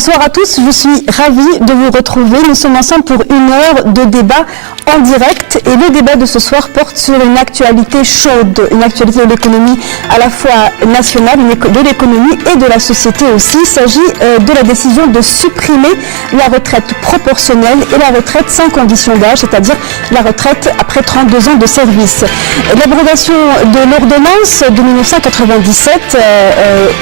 Bonsoir à tous, je suis ravie de vous retrouver. Nous sommes ensemble pour une heure de débat en direct et le débat de ce soir porte sur une actualité chaude, une actualité de l'économie à la fois nationale, de l'économie et de la société aussi. Il s'agit de la décision de supprimer la retraite proportionnelle et la retraite sans condition d'âge, c'est-à-dire la retraite après 32 ans de service. L'abrogation de l'ordonnance de 1997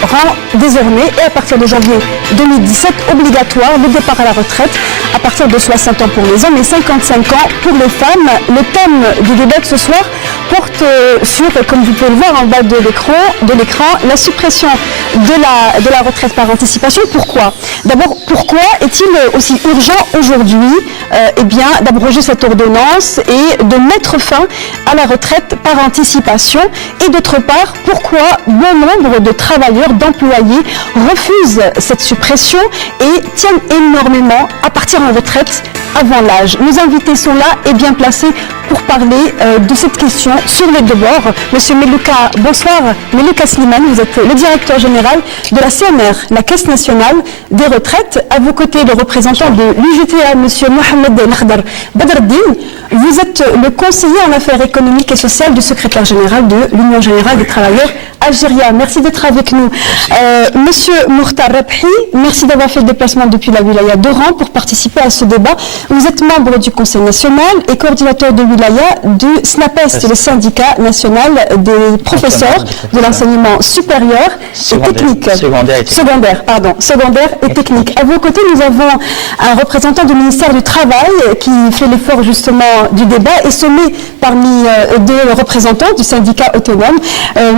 rend désormais, et à partir de janvier 2017, obligatoire le départ à la retraite à partir de 60 ans pour les hommes et 55 ans pour les femmes. Le thème du débat de ce soir porte sur, comme vous pouvez le voir en bas de l'écran, la suppression de la retraite par anticipation. Pourquoi ? D'abord, pourquoi est-il aussi urgent aujourd'hui d'abroger cette ordonnance et de mettre fin à la retraite par anticipation? Et d'autre part, pourquoi bon nombre de travailleurs, d'employés refusent cette suppression et tiennent énormément à partir en retraite avant l'âge? Nos invités sont là et bien placés pour parler de cette question sur les deux bords. Monsieur Melouka, bonsoir. Melouka Slimane, vous êtes le directeur général de la CNR, la Caisse nationale des retraites. À vos côtés, le représentant de l'UGTA, monsieur Mohamed Nakhdar Badreddine. Vous êtes le conseiller en affaires économiques et sociales du secrétaire général de l'Union générale des travailleurs algériens. Merci d'être avec nous. Monsieur Mourtar Rabhi, merci d'avoir fait le déplacement depuis la wilaya d'Oran pour participer à ce débat. Vous êtes membre du Conseil national et coordinateur de wilaya du SNAPES, le syndicat national des professeurs de l'enseignement supérieur et technique. Secondaire et technique. À vos côtés, nous avons un représentant du ministère du Travail qui fait l'effort justement du débat et sommet parmi deux représentants du syndicat autonome.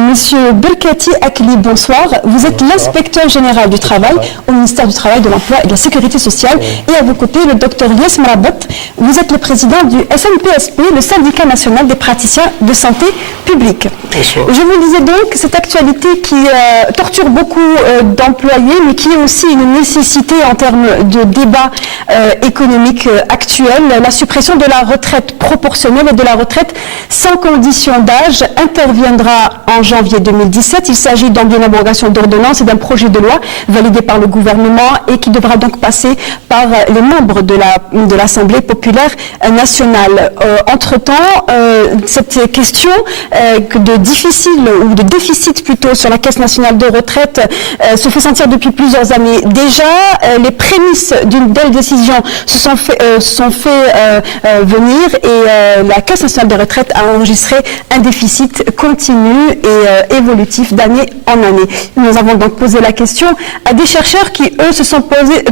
Monsieur Belkati Akli, bonsoir. Vous êtes l'inspecteur général du travail au ministère du Travail, de l'Emploi et de la Sécurité sociale. Et à vos côtés, le docteur Yes Marabot. Vous êtes le président du SNPSP, le syndicat national des praticiens de santé publique. Bonsoir. Je vous disais donc cette actualité qui torture beaucoup d'employés, mais qui est aussi une nécessité en termes de débat économique actuel. La suppression de la retraite proportionnelle et de la retraite sans condition d'âge interviendra en janvier 2017. Il s'agit donc d'une abrogation d'ordonnance et d'un projet de loi validé par le gouvernement et qui devra donc passer par les membres de l'Assemblée populaire nationale. Entre-temps, cette question de déficit plutôt sur la Caisse nationale de retraite se fait sentir depuis plusieurs années. Déjà, les prémices d'une telle décision se sont fait venir et la Caisse nationale de retraite a enregistré un déficit continu et évolutif d'année en année. Nous avons donc posé la question à des chercheurs qui, eux, se sont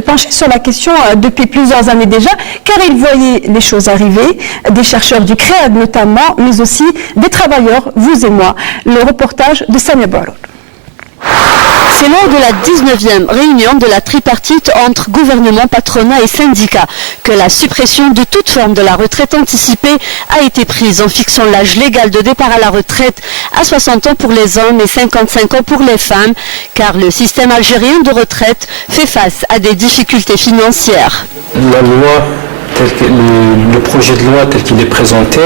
penchés sur la question depuis plusieurs années déjà, car ils voyaient les choses arriver, des chercheurs du CREAD notamment, mais aussi des travailleurs, vous et moi. Le reportage de Samia Barol. C'est lors de la 19e réunion de la tripartite entre gouvernement, patronat et syndicats que la suppression de toute forme de la retraite anticipée a été prise en fixant l'âge légal de départ à la retraite à 60 ans pour les hommes et 55 ans pour les femmes, car le système algérien de retraite fait face à des difficultés financières. La loi, le projet de loi tel qu'il est présenté,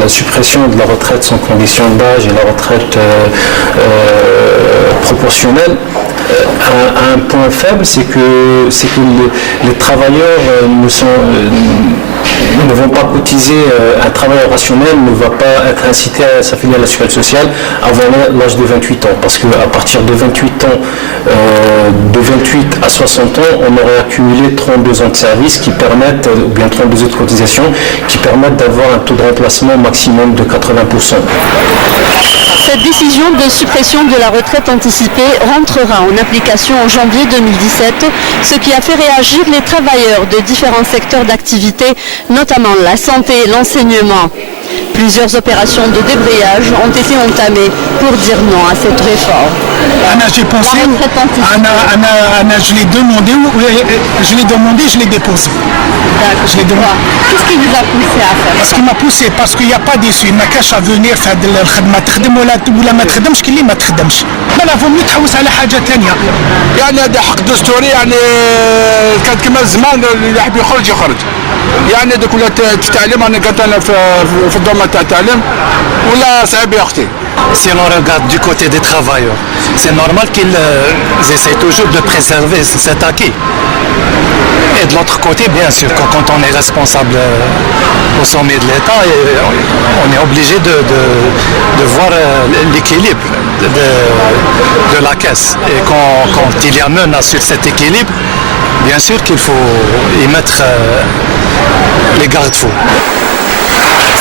la suppression de la retraite sans condition d'âge et la retraite proportionnelle a un point faible, c'est que les travailleurs ne vont pas cotiser, un travailleur rationnel ne va pas être incité à s'affilier à la sécurité sociale avant l'âge de 28 ans, parce qu'à partir de 28 ans, de 28 à 60 ans, on aurait accumulé 32 ans de service qui permettent, ou bien 32 ans de cotisation, qui permettent d'avoir un taux de remplacement maximum de 80%. Cette décision de suppression de la retraite anticipée rentrera en application en janvier 2017, ce qui a fait réagir les travailleurs de différents secteurs d'activité, notamment la santé et l'enseignement. Plusieurs opérations de débrayage ont été entamées pour dire non à cette réforme. J'ai pensé, je l'ai demandé, je l'ai déposé. D'accord. Qu'est-ce qui vous a poussé à faire ça? Ce qui m'a poussé, parce qu'il n'y a pas d'issue. Il n'y a qu'à venir faire de الخدمة تخدم ولا ما تخدمش كي ما تخدمش. بلا فمي تحوس على حاجة ثانية. يعني هذا حق دستوري، يعني كان كما زمان اللي يحب يخرج. يعني دوك ولا التعليم، انا كنت انا في الدومين تاع التعليم ولا صعيب يا اختي. Si l'on regarde du côté des travailleurs, c'est normal qu'ils essaient toujours de préserver cet acquis. Mais de l'autre côté, bien sûr, quand on est responsable au sommet de l'État, on est obligé de voir l'équilibre de la caisse. Et quand il y a menace sur cet équilibre, bien sûr qu'il faut y mettre les garde-fous.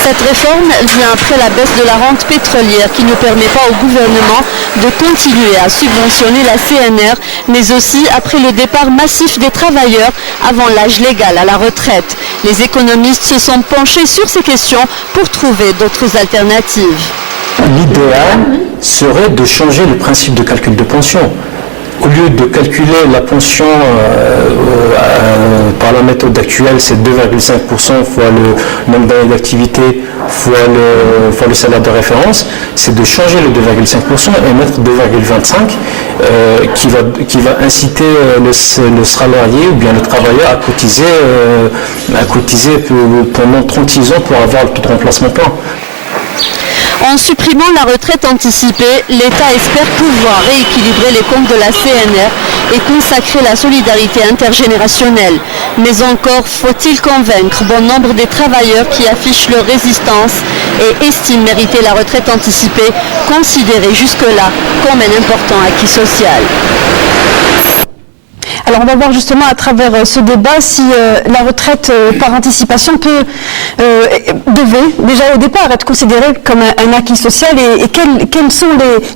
Cette réforme vient après la baisse de la rente pétrolière qui ne permet pas au gouvernement de continuer à subventionner la CNR, mais aussi après le départ massif des travailleurs avant l'âge légal à la retraite. Les économistes se sont penchés sur ces questions pour trouver d'autres alternatives. L'idéal serait de changer le principe de calcul de pension. Au lieu de calculer la pension par la méthode actuelle, c'est 2,5% fois le nombre d'années d'activité fois le salaire de référence, c'est de changer le 2,5% et mettre 2,25% qui va inciter le salarié ou bien le travailleur à cotiser pendant 36 ans pour avoir le taux de remplacement plein. En supprimant la retraite anticipée, l'État espère pouvoir rééquilibrer les comptes de la CNR et consacrer la solidarité intergénérationnelle. Mais encore faut-il convaincre bon nombre des travailleurs qui affichent leur résistance et estiment mériter la retraite anticipée, considérée jusque-là comme un important acquis social. Alors on va voir justement à travers ce débat si la retraite par anticipation devait déjà au départ être considérée comme un acquis social et quelles sont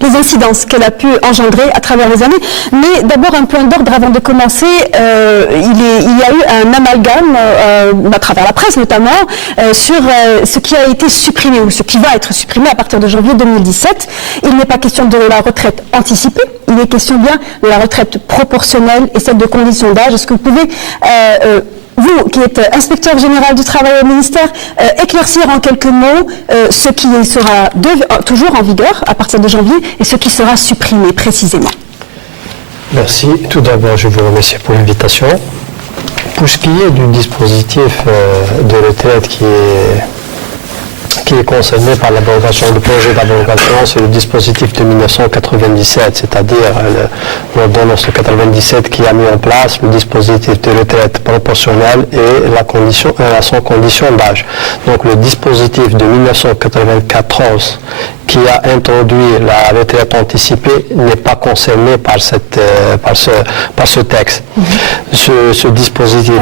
les incidences qu'elle a pu engendrer à travers les années. Mais d'abord un point d'ordre avant de commencer, il y a eu un amalgame à travers la presse notamment sur ce qui a été supprimé ou ce qui va être supprimé à partir de janvier 2017. Il n'est pas question de la retraite anticipée, il est question bien de la retraite proportionnelle et celle de conditions d'âge. Est-ce que vous pouvez, vous qui êtes inspecteur général du travail au ministère, éclaircir en quelques mots ce qui sera toujours en vigueur à partir de janvier et ce qui sera supprimé précisément? Merci. Tout d'abord, je vous remercie pour l'invitation. Pour ce qui est du dispositif de retraite qui est concerné par l'abrogation, le projet d'abrogation, c'est le dispositif de 1997, c'est-à-dire l'ordonnance de 97 qui a mis en place le dispositif de retraite proportionnelle et son condition d'âge. Donc le dispositif de 1994 qui a introduit la retraite anticipée n'est pas concerné par ce texte. Ce dispositif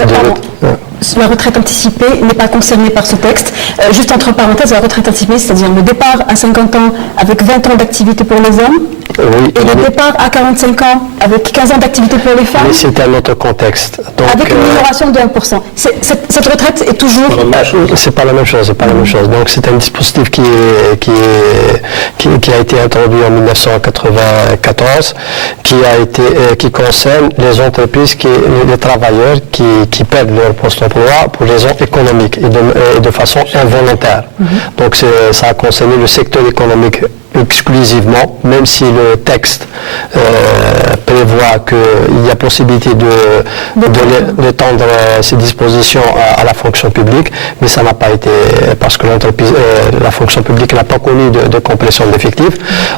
la retraite anticipée n'est pas concernée par ce texte. Juste entre parenthèses, la retraite anticipée, c'est-à-dire le départ à 50 ans avec 20 ans d'activité pour les hommes, et le départ à 45 ans avec 15 ans d'activité pour les femmes. Mais c'est un autre contexte. Donc, avec une minoration de 1%. Cette retraite est toujours... C'est pas la même chose, c'est pas la même chose. Donc c'est un dispositif qui a été introduit en 1994, qui concerne les entreprises, les travailleurs qui perdent leur poste d'emploi pour raisons économiques et de façon involontaire. Donc ça a concerné le secteur économique exclusivement, même si le texte prévoit qu'il y a possibilité d'étendre ces dispositions à la fonction publique, mais ça n'a pas été, parce que la fonction publique n'a pas connu de compression d'effectifs.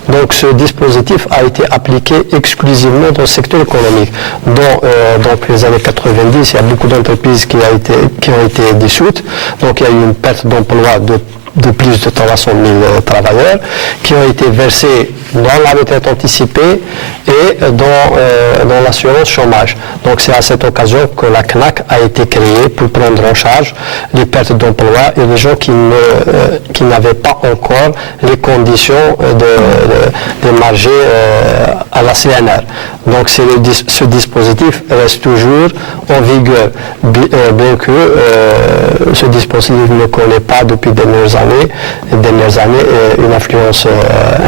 Donc ce dispositif a été appliqué exclusivement dans le secteur économique. Donc les années 90, il y a beaucoup d'entreprises qui ont été dissoutes, donc il y a eu une perte d'emploi de plus de 300 000 travailleurs qui ont été versés dans la retraite anticipée et dans l'assurance chômage. Donc c'est à cette occasion que la CNAC a été créée pour prendre en charge les pertes d'emploi et les gens qui n'avaient pas encore les conditions d'émarger à la CNR. Donc ce dispositif reste toujours en vigueur, bien que ce dispositif ne connaît pas depuis les dernières années une influence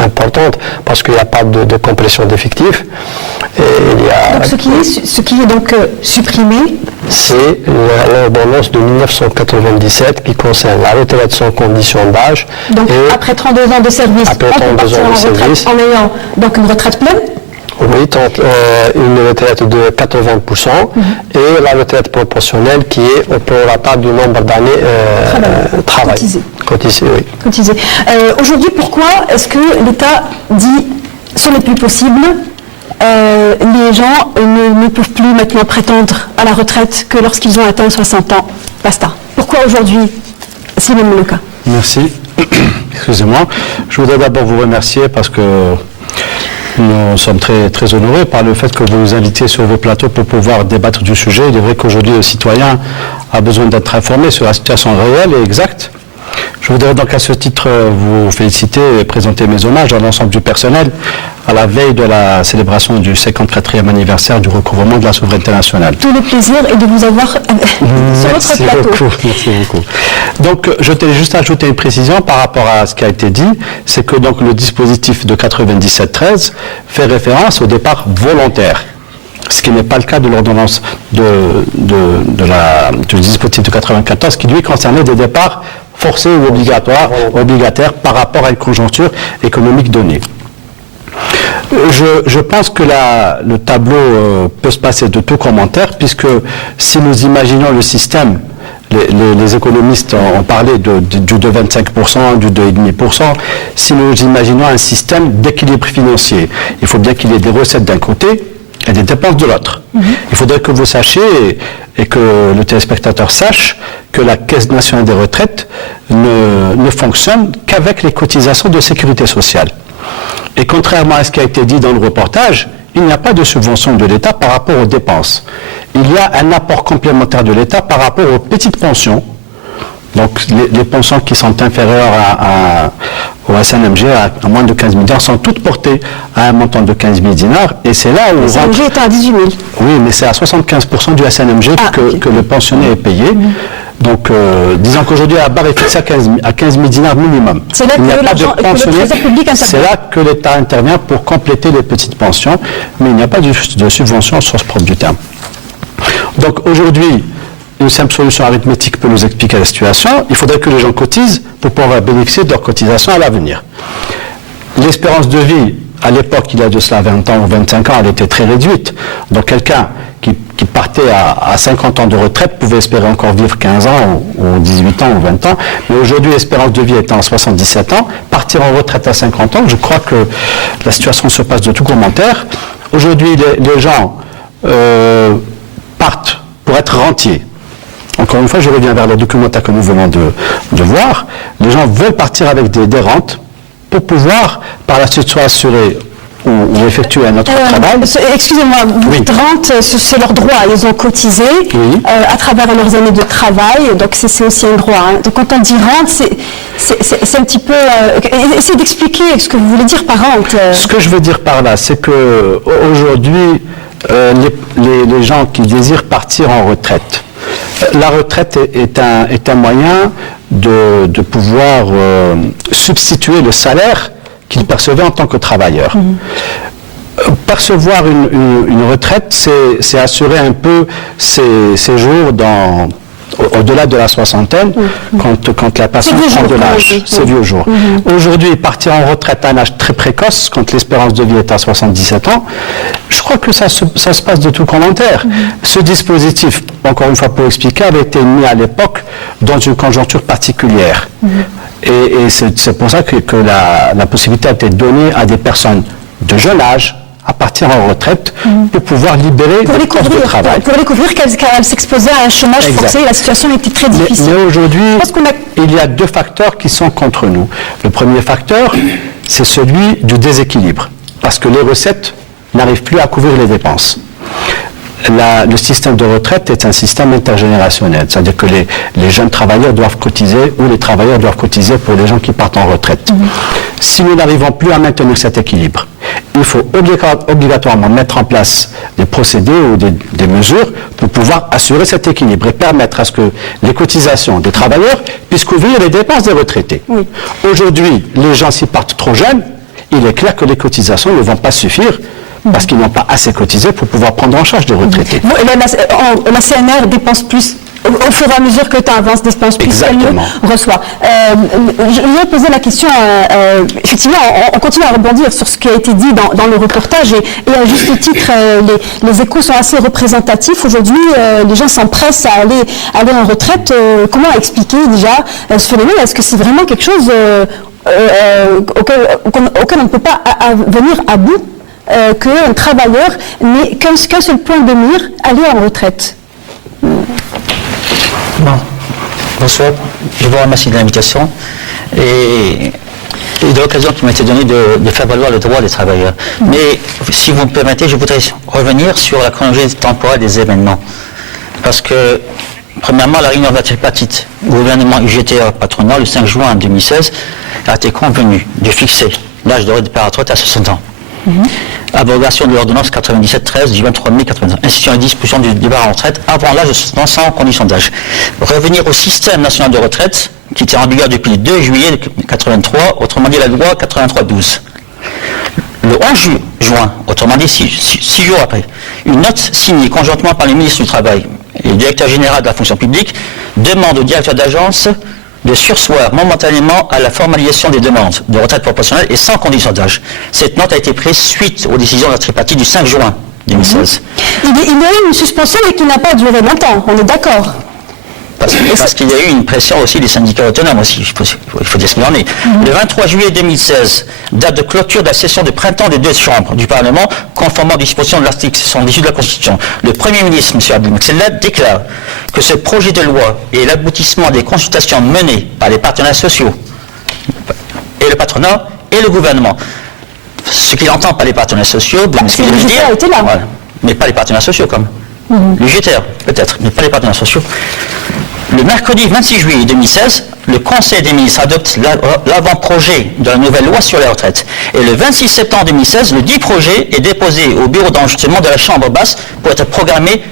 importante parce qu'il n'y a pas de compression d'effectifs. Donc ce qui est donc supprimé, c'est l'ordonnance de 1997 qui concerne la retraite sans condition d'âge. Donc après 32 ans de service, après 32 ans de service, en ayant donc une retraite pleine. Oui, donc une retraite de 80% et la retraite proportionnelle qui est au prorata du nombre d'années travail. Cotisé, oui. Cotisé. Aujourd'hui, pourquoi est-ce que l'État dit ce n'est plus possible les gens ne peuvent plus maintenant prétendre à la retraite que lorsqu'ils ont atteint 60 ans. Basta. Pourquoi aujourd'hui, c'est même le cas? Merci. Excusez-moi. Je voudrais d'abord vous remercier parce que nous sommes très, très honorés par le fait que vous nous invitiez sur vos plateaux pour pouvoir débattre du sujet. Il est vrai qu'aujourd'hui, le citoyen a besoin d'être informé sur la situation réelle et exacte. Je voudrais donc à ce titre vous féliciter et présenter mes hommages à l'ensemble du personnel à la veille de la célébration du 54e anniversaire du recouvrement de la souveraineté nationale. Tout le plaisir est de vous avoir sur notre plateau. Merci beaucoup. Donc, je tenais juste à ajouter une précision par rapport à ce qui a été dit, c'est que donc le dispositif de 97-13 fait référence au départ volontaire, ce qui n'est pas le cas de l'ordonnance du dispositif de 94 qui lui concernait des départs forcés ou obligataires par rapport à une conjoncture économique donnée. Je pense que le tableau peut se passer de tout commentaire, puisque si nous imaginons le système, les économistes ont parlé du 2,25%, du 2,5%, si nous imaginons un système d'équilibre financier, il faut bien qu'il y ait des recettes d'un côté et des dépenses de l'autre. Il faudrait que vous sachiez et que le téléspectateur sache que la Caisse nationale des retraites ne fonctionne qu'avec les cotisations de sécurité sociale. Et contrairement à ce qui a été dit dans le reportage, il n'y a pas de subvention de l'État par rapport aux dépenses. Il y a un apport complémentaire de l'État par rapport aux petites pensions. Donc les pensions qui sont inférieures au SNMG à moins de 15 000 dinars sont toutes portées à un montant de 15 000 dinars. Et c'est là où... Le SNMG est à 18 000. Oui, mais c'est à 75% du SNMG que le pensionné est payé. Donc, disons qu'aujourd'hui, la barre est fixée à 15 000 dinars minimum. C'est là c'est là que l'État intervient pour compléter les petites pensions, mais il n'y a pas de subvention au sens propre du terme. Donc, aujourd'hui, une simple solution arithmétique peut nous expliquer la situation. Il faudrait que les gens cotisent pour pouvoir bénéficier de leurs cotisations à l'avenir. L'espérance de vie, à l'époque, il y a de cela 20 ans ou 25 ans, elle était très réduite. Donc, quelqu'un qui partait à 50 ans de retraite pouvait espérer encore vivre 15 ans ou 18 ans ou 20 ans. Mais aujourd'hui, l'espérance de vie étant à 77 ans, partir en retraite à 50 ans, je crois que la situation se passe de tout commentaire. Aujourd'hui, les gens partent pour être rentiers. Encore une fois, je reviens vers le documentaire que nous venons de voir. Les gens veulent partir avec des rentes pour pouvoir, par la suite, soit assurer ou effectuer un autre travail. Excusez-moi, rente, c'est leur droit. Ils ont cotisé à travers leurs années de travail, donc c'est aussi un droit. Hein. Donc quand on dit rente, c'est un petit peu... essayez d'expliquer ce que vous voulez dire par rente. Ce que je veux dire par là, c'est que aujourd'hui, les gens qui désirent partir en retraite, la retraite est un moyen de pouvoir substituer le salaire qu'ils percevaient en tant que travailleurs. Percevoir une retraite, c'est assurer un peu ses jours au-delà de la soixantaine, quand la personne prend de l'âge, c'est vieux jour. Aujourd'hui, partir en retraite à un âge très précoce, quand l'espérance de vie est à 77 ans, je crois que ça se passe de tout commentaire. Ce dispositif, encore une fois pour expliquer, avait été mis à l'époque dans une conjoncture particulière. Et c'est pour ça que la possibilité a été donnée à des personnes de jeune âge à partir en retraite pour pouvoir libérer des postes de travail. Pour découvrir qu'elles s'exposaient à un chômage forcé, la situation était très difficile. Mais aujourd'hui, il y a deux facteurs qui sont contre nous. Le premier facteur, c'est celui du déséquilibre, parce que les recettes n'arrivent plus à couvrir les dépenses. Le système de retraite est un système intergénérationnel, c'est-à-dire que les jeunes travailleurs doivent cotiser ou les travailleurs doivent cotiser pour les gens qui partent en retraite. Si nous n'arrivons plus à maintenir cet équilibre, il faut obligatoirement mettre en place des procédés ou des mesures pour pouvoir assurer cet équilibre et permettre à ce que les cotisations des travailleurs puissent couvrir les dépenses des retraités. Aujourd'hui, les gens s'y partent trop jeunes, il est clair que les cotisations ne vont pas suffire parce qu'ils n'ont pas assez cotisé pour pouvoir prendre en charge des retraités. La CNR dépense plus, au fur et à mesure que le temps avance, dépense plus qu'elle ne reçoit. Je vais poser la question, effectivement, on continue à rebondir sur ce qui a été dit dans le reportage et à juste titre, les échos sont assez représentatifs. Aujourd'hui, les gens s'empressent à aller en retraite. Comment expliquer déjà ce phénomène? Est-ce que c'est vraiment quelque chose auquel on ne peut pas venir à bout? qu'un travailleur n'ait qu'un seul point de mire, aller en retraite. Bon. Bonsoir, je vous remercie de l'invitation et de l'occasion qui m'a été donnée de faire valoir le droit des travailleurs. Mais si vous me permettez, je voudrais revenir sur la chronologie temporelle des événements. Parce que, premièrement, la réunion de la tripartite, gouvernement UGTR patronat, le 5 juin 2016, a été convenu de fixer l'âge de départ à la retraite à 60 ans. Abrogation de l'ordonnance 97-13 du 23 mai 1981, instituant les dispositions du départ à la retraite avant l'âge de 60 ans sans condition d'âge. Revenir au système national de retraite qui était en vigueur depuis le 2 juillet 1983, autrement dit la loi 83-12. Le 11 juin, autrement dit 6 jours après, une note signée conjointement par le ministre du Travail et le directeur général de la fonction publique demande au directeur d'agence de surseoir momentanément à la formalisation des demandes de retraite proportionnelle et sans condition d'âge. Cette note a été prise suite aux décisions de la tripartite du 5 juin 2016. Il y a eu une suspension mais qui n'a pas duré longtemps, on est d'accord. Parce qu'il y a eu une pression aussi des syndicats autonomes aussi, il faut dire ce qu'il en est. Le 23 juillet 2016, date de clôture de la session de printemps des deux chambres du Parlement, conformément aux dispositions de l'article 78 de la Constitution. Le Premier ministre, M. Abdelmoukselab, déclare que ce projet de loi est l'aboutissement des consultations menées par les partenaires sociaux, et le patronat, et le gouvernement. Ce qu'il entend par les partenaires sociaux, voilà, mais pas les partenaires sociaux comme. L'UGTR, peut-être, mais pas les partenaires sociaux. Le mercredi 26 juillet 2016, le Conseil des ministres adopte l'avant-projet de la nouvelle loi sur les retraites. Et le 26 septembre 2016, le dit projet est déposé au bureau d'enregistrement de la Chambre basse pour être programmé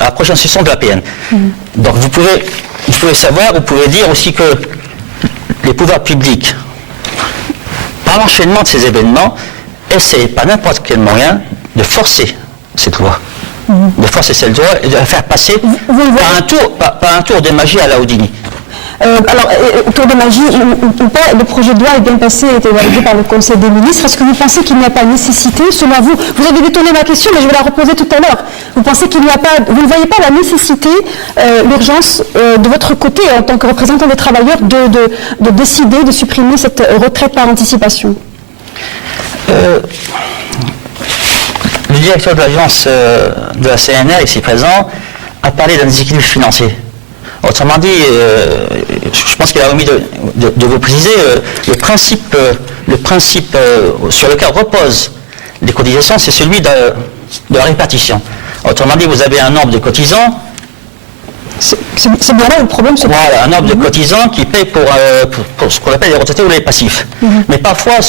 à la prochaine session de l'APN. Donc vous pouvez savoir, vous pouvez dire aussi que les pouvoirs publics, par l'enchaînement de ces événements, essaient par n'importe quel moyen de forcer cette loi. De forcer cette loi et de la faire passer par un tour de magie à la Houdini. Alors, tour de magie ou pas, le projet de loi est bien passé, a été validé par le Conseil des ministres. Est-ce que vous pensez qu'il n'y a pas nécessité, selon vous, vous avez détourné ma question, mais je vais la reposer tout à l'heure. Vous pensez qu'il n'y a pas, vous ne voyez pas la nécessité, l'urgence de votre côté, en tant que représentant des travailleurs, de décider de supprimer cette retraite par anticipation? Le directeur de l'agence de la CNR, ici présent, a parlé d'un déséquilibre financier. Autrement dit, je pense qu'il a omis de vous préciser, le principe sur lequel reposent les cotisations, c'est celui de la répartition. Autrement dit, vous avez un nombre de cotisants. C'est bien là le problème. Voilà, un nombre de cotisants qui paye pour ce qu'on appelle les retraités ou les passifs. Mais parfois,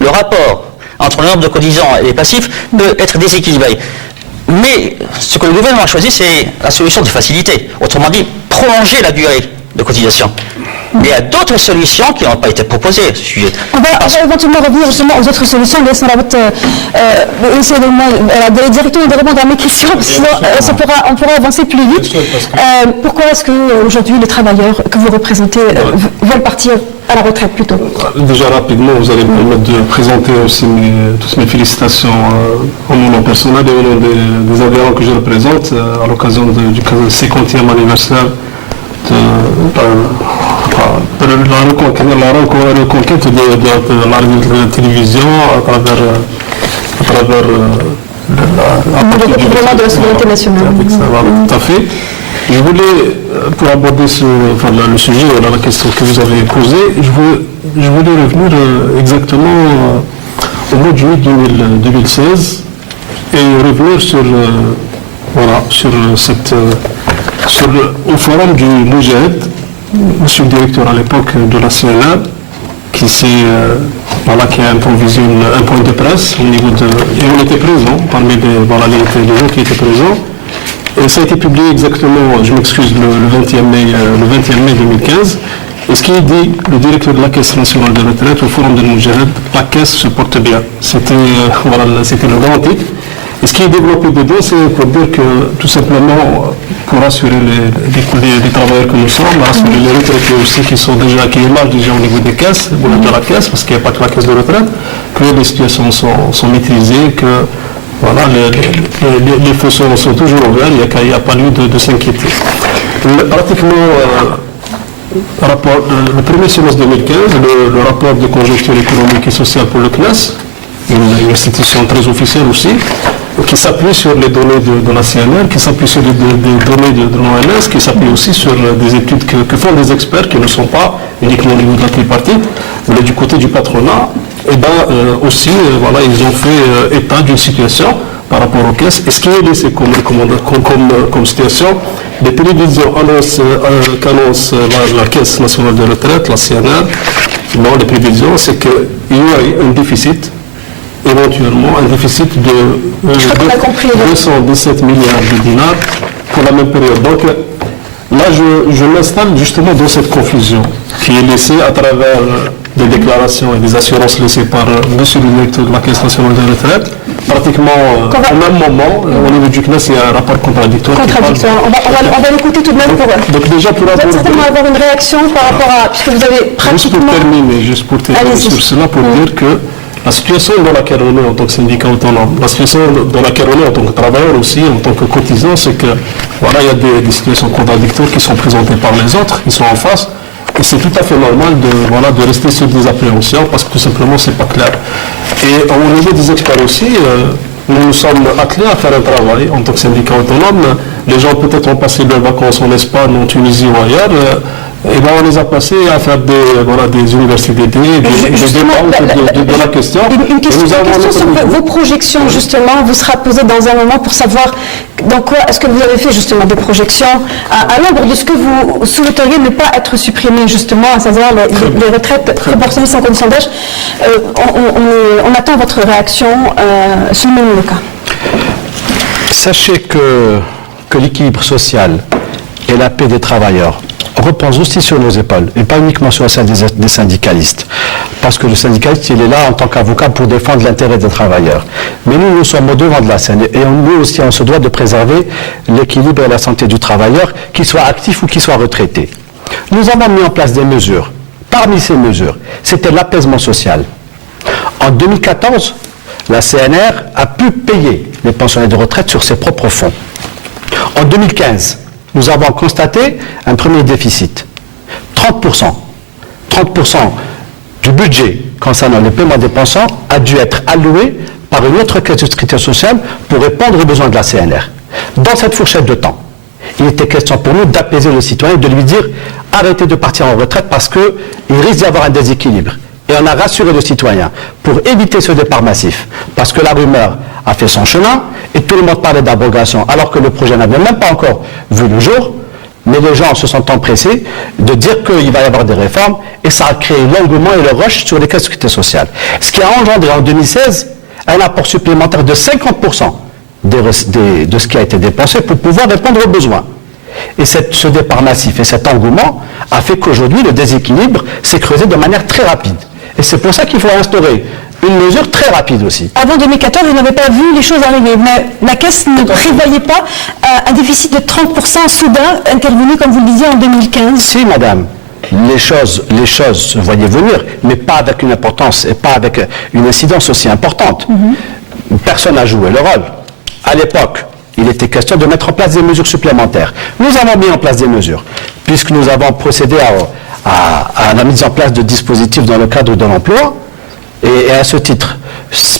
le rapport entre le nombre de cotisants et les passifs peut être déséquilibré. Mais ce que le gouvernement a choisi, c'est la solution de facilité. Autrement dit, prolonger la durée de cotisation. Mais il y a d'autres solutions qui n'ont pas été proposées à ce sujet. On va éventuellement revenir justement aux autres solutions. Laissons la vote. Directement de répondre à mes questions, sinon on pourra avancer plus vite. Pourquoi est-ce qu'aujourd'hui les travailleurs que vous représentez veulent partir à la retraite plutôt? Déjà rapidement, vous allez me permettre de présenter aussi toutes mes félicitations au nom personnel et au nom des adhérents que je représente à l'occasion du 50e anniversaire de la reconquête de la télévision à travers le de la souveraineté nationale. Tout à fait. Je voulais, pour aborder le sujet, la question que vous avez posée, je voulais revenir exactement au mois de juillet 2016 et revenir au forum du Moujed, monsieur le directeur à l'époque de la CNA, qui a improvisé un point de presse au niveau et on était présents parmi les gens qui étaient présents. Et ça a été publié exactement, je m'excuse, le 20e mai 2015. Et ce qui dit le directeur de la Caisse nationale de retraite au forum de Moujed, la Caisse se porte bien. C'était le grand titre. Et ce qui est développé dedans, c'est pour dire que tout simplement, pour assurer les travailleurs que nous sommes, assurer les retraités aussi qui émargent déjà au niveau des caisses, de la caisse, parce qu'il n'y a pas que la caisse de retraite, que les situations sont maîtrisées, que les feux sont toujours ouverts, il n'y a pas lieu de s'inquiéter. Pratiquement, le premier semestre 2015, le rapport de conjoncture économique et sociale pour le CNES, une institution très officielle aussi, qui s'appuie sur les données de la CNR, qui s'appuie sur les données de l'OMS, qui s'appuie aussi sur des études que font des experts qui ne sont pas uniquement au niveau de la tripartite, mais du côté du patronat. Et aussi, voilà, ils ont fait état d'une situation par rapport aux caisses. Et ce qui est laissé comme situation, les prévisions qu'annonce la Caisse nationale de retraite, la CNR, dans les prévisions, c'est qu'il y a un déficit, éventuellement un déficit de 217 milliards de dinars pour la même période. Donc là, je m'installe justement dans cette confusion qui est laissée à travers des déclarations et des assurances laissées par monsieur le directeur de la Caisse nationale de retraite. Pratiquement au même moment, au niveau du CNES, il y a un rapport contradictoire. On va l'écouter tout de même pour eux. Donc déjà pour vous allez certainement avoir une réaction par rapport à... Puisque vous avez pratiquement... Juste pour terminer sur cela, pour dire que la situation dans laquelle on est en tant que syndicat autonome, la situation dans laquelle on est en tant que travailleur aussi, en tant que cotisant, c'est que voilà, il y a des situations contradictoires qui sont présentées par les autres, qui sont en face. Et c'est tout à fait normal de rester sur des appréhensions parce que tout simplement c'est pas clair. Et au niveau des experts aussi, nous nous sommes attelés à faire un travail en tant que syndicat autonome. Les gens peut-être ont passé leurs vacances en Espagne, en Tunisie ou ailleurs. Et on les a passés à faire des universités d'été, des débats de la question. Une question sur vos projections, justement, vous sera posée dans un moment pour savoir dans quoi est-ce que vous avez fait justement des projections à l'ombre de ce que vous souhaiteriez ne pas être supprimé, justement, à savoir les retraites proportionnelles sans condition d'âge. On attend votre réaction sur le même cas. Sachez que l'équilibre social et la paix des travailleurs repose aussi sur nos épaules, et pas uniquement sur celle des syndicalistes. Parce que le syndicaliste, il est là en tant qu'avocat pour défendre l'intérêt des travailleurs. Mais nous sommes au devant de la scène, et nous aussi, on se doit de préserver l'équilibre et la santé du travailleur, qu'il soit actif ou qu'il soit retraité. Nous avons mis en place des mesures. Parmi ces mesures, c'était l'apaisement social. En 2014, la CNR a pu payer les pensionnaires de retraite sur ses propres fonds. En 2015, nous avons constaté un premier déficit. 30% du budget concernant le paiement des pensions a dû être alloué par une autre caisse de sécurité sociale pour répondre aux besoins de la CNR. Dans cette fourchette de temps, il était question pour nous d'apaiser le citoyen et de lui dire arrêtez de partir en retraite parce qu'il risque d'y avoir un déséquilibre. Et on a rassuré le citoyen pour éviter ce départ massif. Parce que la rumeur a fait son chemin et tout le monde parlait d'abrogation alors que le projet n'avait même pas encore vu le jour. Mais les gens se sont empressés de dire qu'il va y avoir des réformes et ça a créé l'engouement et le rush sur les caisses de sécurité sociale. Ce qui a engendré en 2016 un apport supplémentaire de 50% de ce qui a été dépensé pour pouvoir répondre aux besoins. Et ce départ massif et cet engouement a fait qu'aujourd'hui le déséquilibre s'est creusé de manière très rapide. Et c'est pour ça qu'il faut instaurer une mesure très rapide aussi. Avant 2014, vous n'avez pas vu les choses arriver, mais la Caisse ne prévoyait pas un déficit de 30% soudain intervenu, comme vous le disiez, en 2015. Si, madame. Les choses se voyaient venir, mais pas avec une importance et pas avec une incidence aussi importante. Personne n'a joué le rôle. À l'époque, il était question de mettre en place des mesures supplémentaires. Nous avons mis en place des mesures, puisque nous avons procédé à la mise en place de dispositifs dans le cadre de l'emploi. Et à ce titre,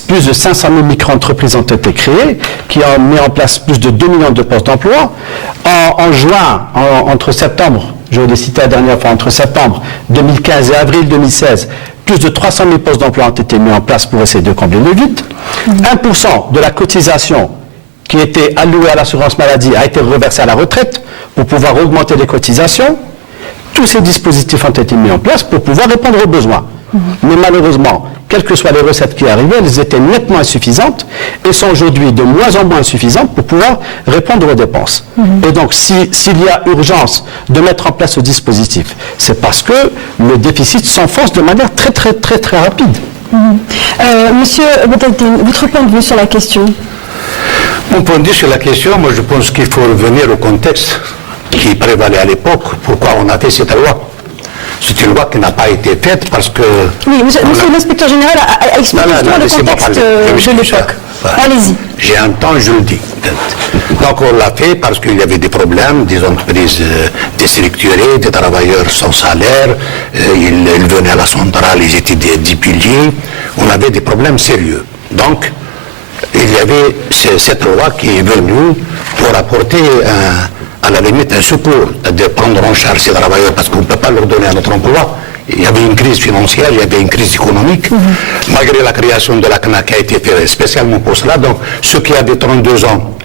plus de 500 000 micro-entreprises ont été créées, qui ont mis en place plus de 2 millions de postes d'emploi. En juin, entre septembre, je l'ai cité la dernière fois, entre septembre 2015 et avril 2016, plus de 300 000 postes d'emploi ont été mis en place pour essayer de combler le vide. 1% de la cotisation qui était allouée à l'assurance maladie a été reversée à la retraite pour pouvoir augmenter les cotisations. Tous ces dispositifs ont été mis en place pour pouvoir répondre aux besoins. Mais malheureusement, quelles que soient les recettes qui arrivaient, elles étaient nettement insuffisantes et sont aujourd'hui de moins en moins insuffisantes pour pouvoir répondre aux dépenses. Et donc, s'il y a urgence de mettre en place ce dispositif, c'est parce que le déficit s'enfonce de manière très rapide. Monsieur Boutaïdine, votre point de vue sur la question? Mon point de vue sur la question, moi je pense qu'il faut revenir au contexte qui prévalait à l'époque, pourquoi on a fait cette loi. C'est une loi qui n'a pas été faite parce que... Oui, monsieur l'inspecteur général a expliqué le contexte de l'époque. Allez-y. J'ai un temps, je le dis. Donc on l'a fait parce qu'il y avait des problèmes, des entreprises déstructurées, des travailleurs sans salaire, ils venaient à la centrale, ils étaient des piliers. on avait des problèmes sérieux. Donc, il y avait cette loi qui est venue pour apporter à la limite un secours, c'est-à-dire prendre en charge ces travailleurs parce qu'on ne peut pas leur donner un autre emploi. Il y avait une crise financière, il y avait une crise économique, malgré la création de la CNAC qui a été faite spécialement pour cela. Donc, ceux qui avaient 32 ans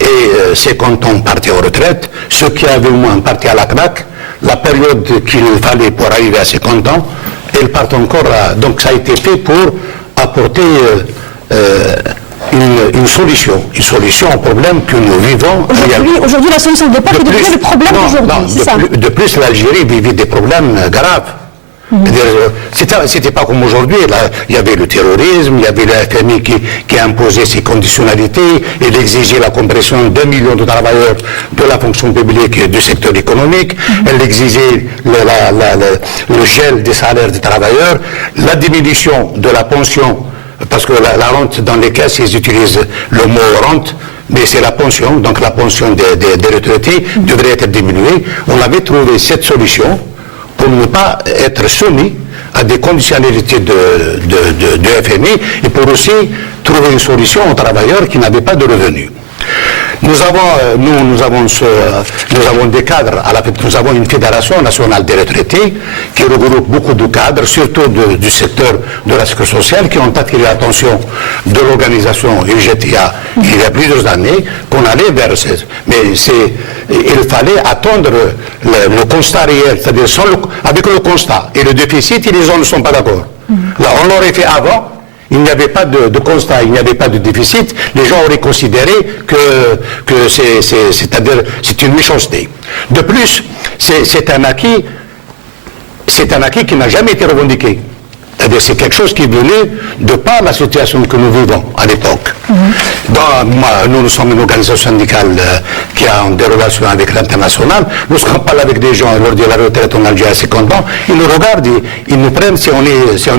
et 50 ans partaient en retraite, ceux qui avaient au moins parti à la CNAC, la période qu'il fallait pour arriver à 50 ans, ils partent encore donc ça a été fait pour apporter une solution au problème que nous vivons. Aujourd'hui, la solution de départ est de trouver le problème d'aujourd'hui, c'est ça? De plus, l'Algérie vivait des problèmes graves. C'était pas comme aujourd'hui. Il y avait le terrorisme, il y avait le FMI qui imposait ses conditionnalités, il exigeait la compression d'1 million de travailleurs de la fonction publique et du secteur économique, elle exigeait le gel des salaires des travailleurs, la diminution de la pension, parce que la rente dans les caisses, ils utilisent le mot rente, mais c'est la pension, donc la pension des retraités devrait être diminuée. On avait trouvé cette solution pour ne pas être soumis à des conditionnalités de FMI et pour aussi trouver une solution aux travailleurs qui n'avaient pas de revenus. Nous avons des cadres, nous avons une fédération nationale des retraités qui regroupe beaucoup de cadres, surtout du secteur de la sécurité sociale, qui ont attiré l'attention de l'organisation UGTA il y a plusieurs années, qu'on allait vers mais il fallait attendre le constat réel, c'est-à-dire avec le constat et le déficit, les gens ne sont pas d'accord. Là, on l'aurait fait avant. Il n'y avait pas de constat, il n'y avait pas de déficit. Les gens auraient considéré que c'est une méchanceté. De plus, c'est un acquis qui n'a jamais été revendiqué. C'est-à-dire c'est quelque chose qui est venu de par la situation que nous vivons à l'époque. Nous sommes une organisation syndicale qui a des relations avec l'international. Lorsqu'on parle avec des gens et leur dit la retraite en Algérie à 50 ans, ils nous regardent, ils nous prennent si on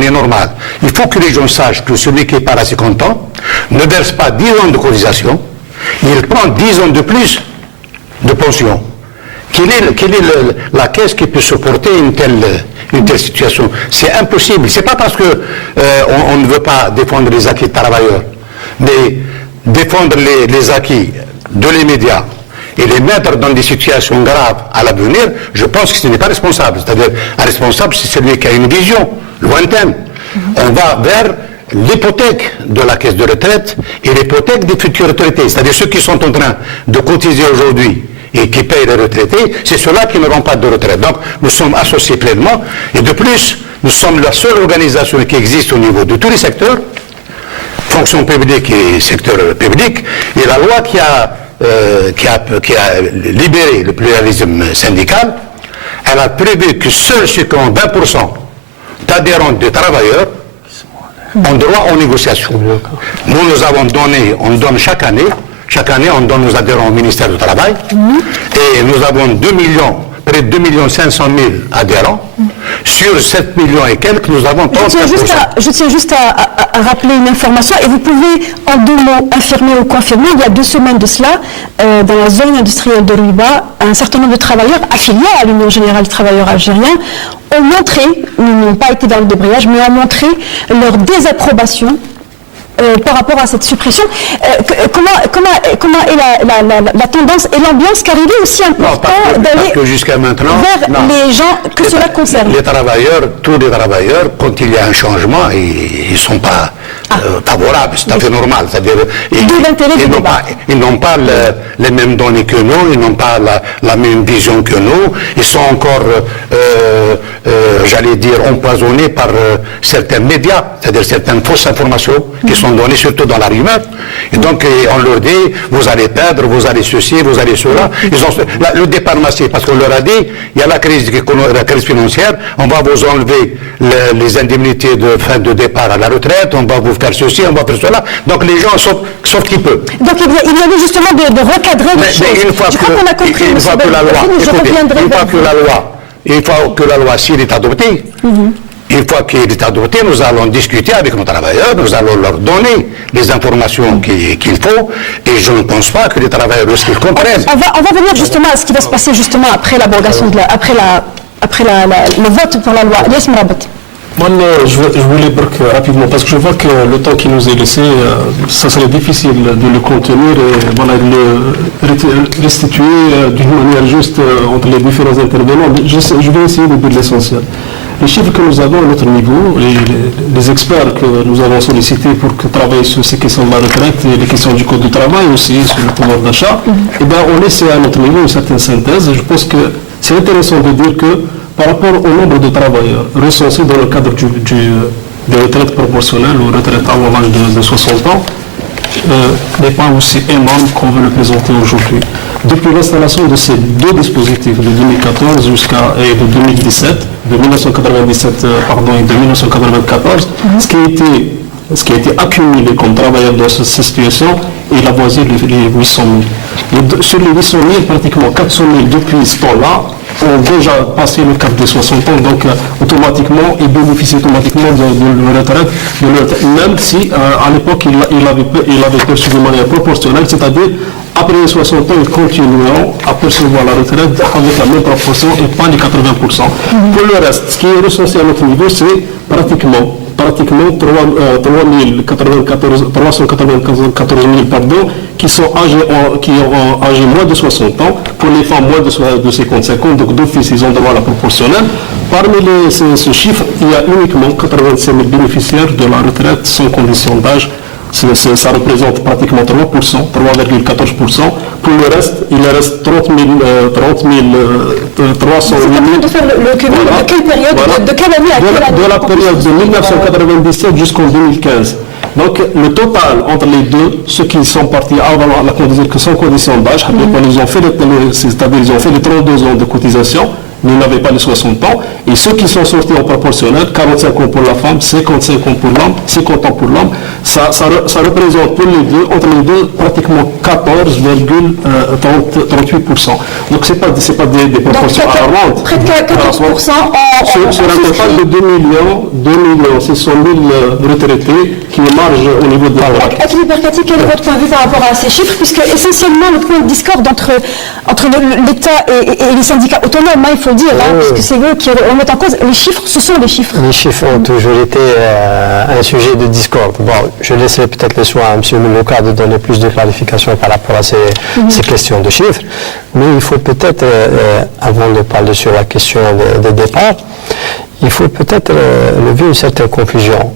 est normal. Il faut que les gens sachent que celui qui part à 50 ans ne verse pas 10 ans de cotisation, il prend 10 ans de plus de pension. Quelle est la caisse qui peut supporter une telle situation? C'est impossible. C'est pas parce que on ne veut pas défendre les acquis de travailleurs, mais défendre les acquis de l'immédiat et les mettre dans des situations graves à l'avenir, je pense que ce n'est pas responsable. C'est-à-dire, un responsable, c'est celui qui a une vision lointaine. On va vers l'hypothèque de la caisse de retraite et l'hypothèque des futurs retraités. C'est-à-dire ceux qui sont en train de cotiser aujourd'hui et qui payent les retraités, c'est ceux-là qui n'auront pas de retraite. Donc, nous sommes associés pleinement. Et de plus, nous sommes la seule organisation qui existe au niveau de tous les secteurs, fonction publique et secteur public. Et la loi qui a libéré le pluralisme syndical, elle a prévu que seuls ceux qui ont 20% d'adhérents de travailleurs ont droit aux négociations. Nous avons donné, on donne chaque année, on donne nos adhérents au ministère du Travail. Et nous avons près de 2 500 000 adhérents. Sur 7 millions et quelques, nous avons 34%. Je tiens juste à rappeler une information, et vous pouvez en 2 mots infirmer ou confirmer. Il y a 2 semaines de cela, dans la zone industrielle de Ruiba, un certain nombre de travailleurs affiliés à l'Union Générale des Travailleurs Algériens ont montré, ils n'ont pas été dans le débrayage, mais ont montré leur désapprobation par rapport à cette suppression. Comment est la tendance et l'ambiance, car il est aussi important d'aller vers les gens que cela concerne. Les travailleurs, tous les travailleurs, quand il y a un changement, ils ne sont pas favorables, c'est tout à fait normal. Ils n'ont pas les mêmes données que nous, ils n'ont pas la même vision que nous, ils sont encore, j'allais dire, empoisonnés par certains médias, c'est-à-dire certaines fausses informations qui sont données surtout dans la rumeur. Et donc on leur dit, vous allez perdre, vous allez ceci, vous allez cela. Ils ont le départ massif, parce qu'on leur a dit, il y a la crise financière, on va vous enlever les indemnités de fin de départ à la retraite, on va vous faire ceci, on va faire cela. Donc les gens sauf qu'ils peuvent. Donc il y avait justement de recadrer les choses. Mais une fois que la loi, s'il est adopté, une fois qu'il est adopté, nous allons discuter avec nos travailleurs, nous allons leur donner les informations qu'il faut, et je ne pense pas que les travailleurs, lorsqu'ils comprennent... On va venir justement à ce qui va se passer justement après l'abrogation, après le vote pour la loi. Elias Mrabat. Moi, je voulais rapidement, parce que je vois que le temps qui nous est laissé, ça serait difficile de le contenir et voilà, de le restituer d'une manière juste entre les différents intervenants. Je vais essayer de dire l'essentiel. Les chiffres que nous avons à notre niveau, les experts que nous avons sollicités pour travailler sur ces questions de la retraite et les questions du code du travail aussi, sur le pouvoir d'achat, eh bien, on laissait à notre niveau une certaine synthèse. Je pense que c'est intéressant de dire que par rapport au nombre de travailleurs recensés dans le cadre des retraites proportionnelles ou retraites avant l'âge de 60 ans, n'est pas aussi énorme qu'on veut le présenter aujourd'hui. Depuis l'installation de ces deux dispositifs de 2014 et de 2017, de 1997 et de 1994, ce qui a été accumulé comme travailleurs dans cette situation est avoisine les 800 000. Sur les 800 000, pratiquement 400 000 depuis ce temps-là ont déjà passé le cap des 60 ans, donc automatiquement, ils bénéficient automatiquement de retraite, même si à l'époque il avait perçu de manière proportionnelle, c'est-à-dire après les 60 ans, ils continueront à percevoir la retraite avec la même proportion et pas les 80%. Pour le reste, ce qui est recensé à notre niveau, c'est pratiquement 394 000 qui sont âgés moins de 60 ans, pour les femmes moins de 55 ans, donc d'office ils ont droit à la proportionnelle. Parmi ce chiffre, il y a uniquement 85 000 bénéficiaires de la retraite sans condition d'âge. Ça représente pratiquement 3%, 3,14%. Pour le reste, il reste 300 000. De faire le cumul de quelle période, de quelle année à quelle année? De la période de 1997 jusqu'en 2015. Donc le total entre les deux, ceux qui sont partis avant la condition, sans condition d'âge, c'est-à-dire ils ont fait les 32 ans de cotisation, mais ils n'avaient pas les 60 ans, et ceux qui sont sortis en proportionnel, 45 ans pour la femme, 55 ans pour l'homme, 50 ans pour l'homme, ça représente pour les deux, entre les deux, pratiquement 14,38%. Donc c'est pas des proportions alarmantes. Près de 14% sur un total de 2 600 000 retraités qui émargent au niveau de la retraite. Hakim Berkati, quel est votre point de vue par rapport à ces chiffres, puisque essentiellement le point de discorde entre l'État et les syndicats autonomes, il faut le dire, puisque c'est eux qui remettent en cause les chiffres, ce sont des chiffres. Les chiffres ont toujours été un sujet de discorde. Bon, je laisserai peut-être le soin à M. Melouka de donner plus de clarifications par rapport à ces questions de chiffres, mais il faut peut-être, avant de parler sur la question des départs, il faut peut-être lever une certaine confusion.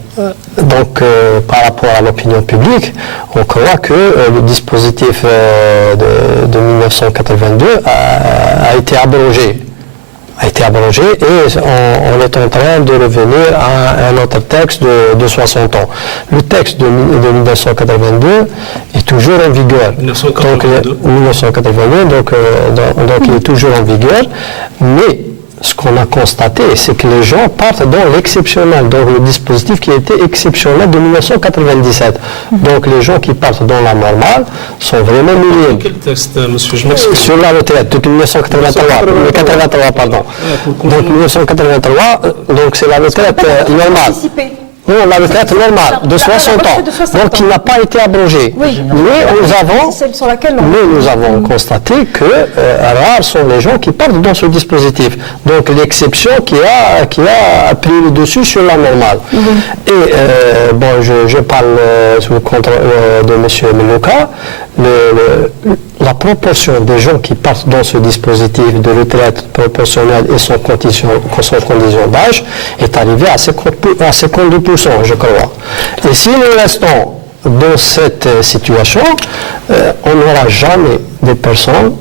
Donc, par rapport à l'opinion publique, on croit que le dispositif de 1982 a été abrogé. Et on est en train de revenir à un autre texte de 60 ans. Le texte de 1982 est toujours en vigueur. 1982, donc il est toujours en vigueur, mais ce qu'on a constaté, c'est que les gens partent dans l'exceptionnel, donc le dispositif qui a été exceptionnel de 1997. Donc les gens qui partent dans la normale sont vraiment milliers. Quel texte, monsieur? Je m'excuse. Sur la retraite, depuis 1983, pardon. Donc 1983, donc c'est la retraite normale. Non, la retraite normale de 60 ans, donc qui n'a pas été abrogée. Oui. Mais nous avons constaté que rares sont les gens qui partent dans ce dispositif. Donc l'exception qui a pris le dessus sur la normale. Et je parle sous le contrôle de M. Melouka. La proportion des gens qui partent dans ce dispositif de retraite proportionnelle et sans condition d'âge est arrivé à 52%, je crois. Et si nous restons dans cette situation, on n'aura jamais des personnes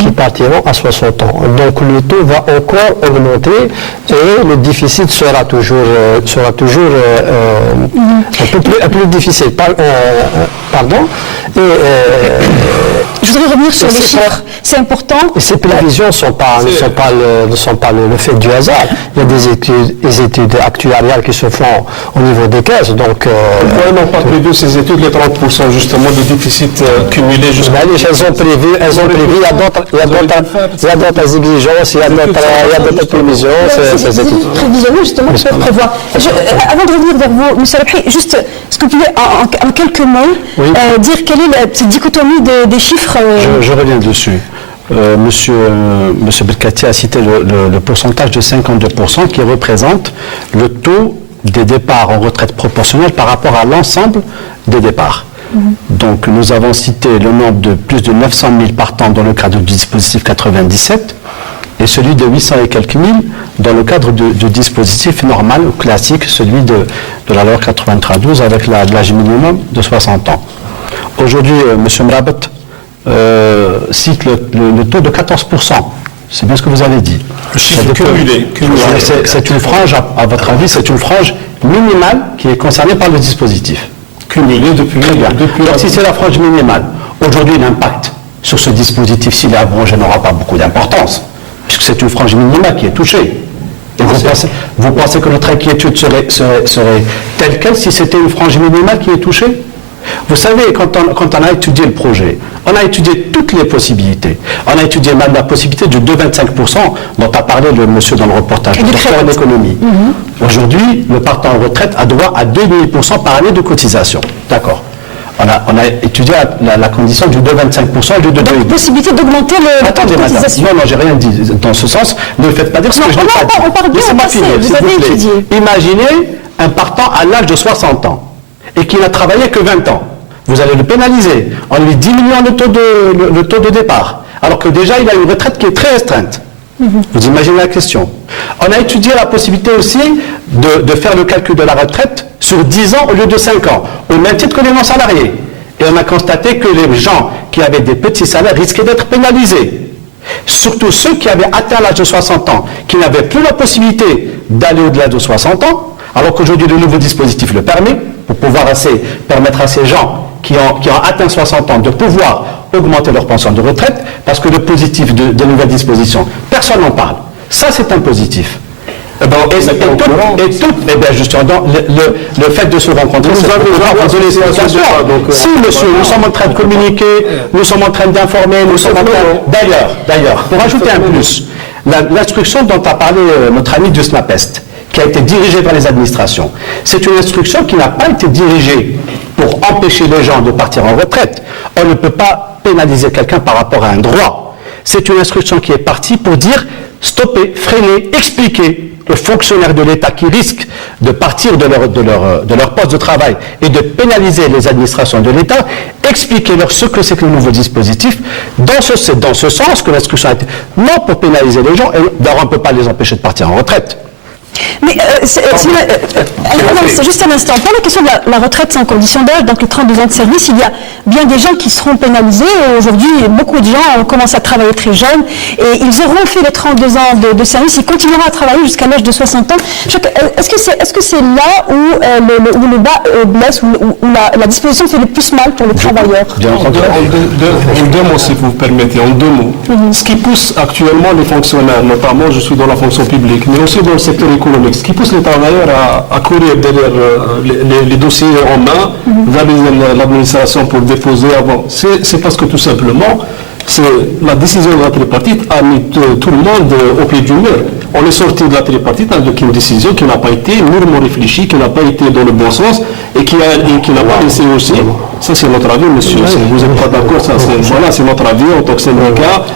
qui partiront à 60 ans. Donc le taux va encore augmenter et le déficit sera toujours un peu plus difficile. Pardon. Je voudrais revenir sur les chiffres. C'est important. Et ces prévisions ne sont pas le fait du hasard. Il y a des études actuariales qui se font au niveau des caisses. Donc, pourquoi n'ont pas prévu ces études, les 30% justement de déficit cumulé jusqu'à... Elles ont prévu, il y a d'autres exigences, il y a d'autres prévisions. Ces études prévisionnelles, justement, qui peuvent prévoir. Avant de revenir vers vous, M. Rabhi, juste, est-ce que vous pouvez, en quelques mots, dire quelle est cette dichotomie des chiffres Je reviens dessus. Monsieur Belkati a cité le pourcentage de 52% qui représente le taux des départs en retraite proportionnelle par rapport à l'ensemble des départs. Donc nous avons cité le nombre de plus de 900 000 partants dans le cadre du dispositif 97 et celui de 800 et quelques mille dans le cadre du dispositif normal, classique, celui de la loi 93-12 avec l'âge minimum de 60 ans. Aujourd'hui, M. Mrabat cite le taux de 14%. C'est bien ce que vous avez dit. Le chiffre cumulé. C'est une frange, à votre avis, c'est une frange minimale qui est concernée par le dispositif. Cumulé depuis. Donc si c'est la frange minimale, aujourd'hui l'impact sur ce dispositif, s'il est abrogé, n'aura pas beaucoup d'importance, puisque c'est une frange minimale qui est touchée. Et vous pensez que notre inquiétude serait telle quelle si c'était une frange minimale qui est touchée? Vous savez, quand on a étudié le projet, on a étudié toutes les possibilités. On a étudié même la possibilité du 2,25% dont a parlé le monsieur dans le reportage, le docteur en économie. Aujourd'hui, le partant en retraite a droit à 2,5% par année de cotisation. D'accord. On a étudié la condition du 2,25% au lieu de 2,5%. Donc, possibilité d'augmenter le taux de cotisation. Non, j'ai rien dit dans ce sens. Ne me faites pas dire ce que je n'ai pas dit. On parle bien au passé, vous avez étudié. Imaginez un partant à l'âge de 60 ans et qui n'a travaillé que 20 ans. Vous allez le pénaliser en lui diminuant le taux de départ, alors que déjà il a une retraite qui est très restreinte. Vous imaginez la question. On a étudié la possibilité aussi de faire le calcul de la retraite sur 10 ans au lieu de 5 ans, au même titre que les non-salariés. Et on a constaté que les gens qui avaient des petits salaires risquaient d'être pénalisés. Surtout ceux qui avaient atteint l'âge de 60 ans, qui n'avaient plus la possibilité d'aller au-delà de 60 ans, alors qu'aujourd'hui le nouveau dispositif le permet, pour pouvoir permettre à ces gens qui ont atteint 60 ans de pouvoir augmenter leur pension de retraite, parce que le positif des nouvelles dispositions, personne n'en parle. Ça, c'est un positif. Justement, le fait de se rencontrer, si monsieur, nous sommes en train de communiquer, nous sommes en train d'informer, nous sommes en train... D'ailleurs, pour ajouter un plus, l'instruction dont a parlé notre ami du SNAPEST, qui a été dirigée par les administrations, c'est une instruction qui n'a pas été dirigée pour empêcher les gens de partir en retraite. On ne peut pas pénaliser quelqu'un par rapport à un droit. C'est une instruction qui est partie pour dire stopper, freiner, expliquer aux fonctionnaires de l'État qui risquent de partir de leur poste de travail et de pénaliser les administrations de l'État, expliquer-leur ce que c'est que le nouveau dispositif. C'est dans ce sens que l'instruction a été, non pour pénaliser les gens, et d'ailleurs on ne peut pas les empêcher de partir en retraite. Mais c'est juste un instant. Pour la question de la retraite sans condition d'âge, donc les 32 ans de service, il y a bien des gens qui seront pénalisés. Aujourd'hui, beaucoup de gens ont commencé à travailler très jeunes et ils auront fait les 32 ans de service, ils continueront à travailler jusqu'à l'âge de 60 ans. Est-ce que c'est là où le bas blesse, où la disposition fait le plus mal pour les travailleurs? En deux mots, si vous permettez, en deux mots. Ce qui pousse actuellement les fonctionnaires, notamment je suis dans la fonction publique, mais aussi dans le secteur économique, ce qui pousse les travailleurs à courir derrière les dossiers en main, vers l'administration pour déposer avant. C'est parce que tout simplement, la décision de la tripartite a mis tout le monde au pied du mur. On est sorti de la tripartite avec une décision qui n'a pas été mûrement réfléchie, qui n'a pas été dans le bon sens et qui n'a pas laissé aussi. Ça, c'est notre avis, monsieur. Si vous n'êtes pas d'accord, c'est notre avis en tant que syndicat.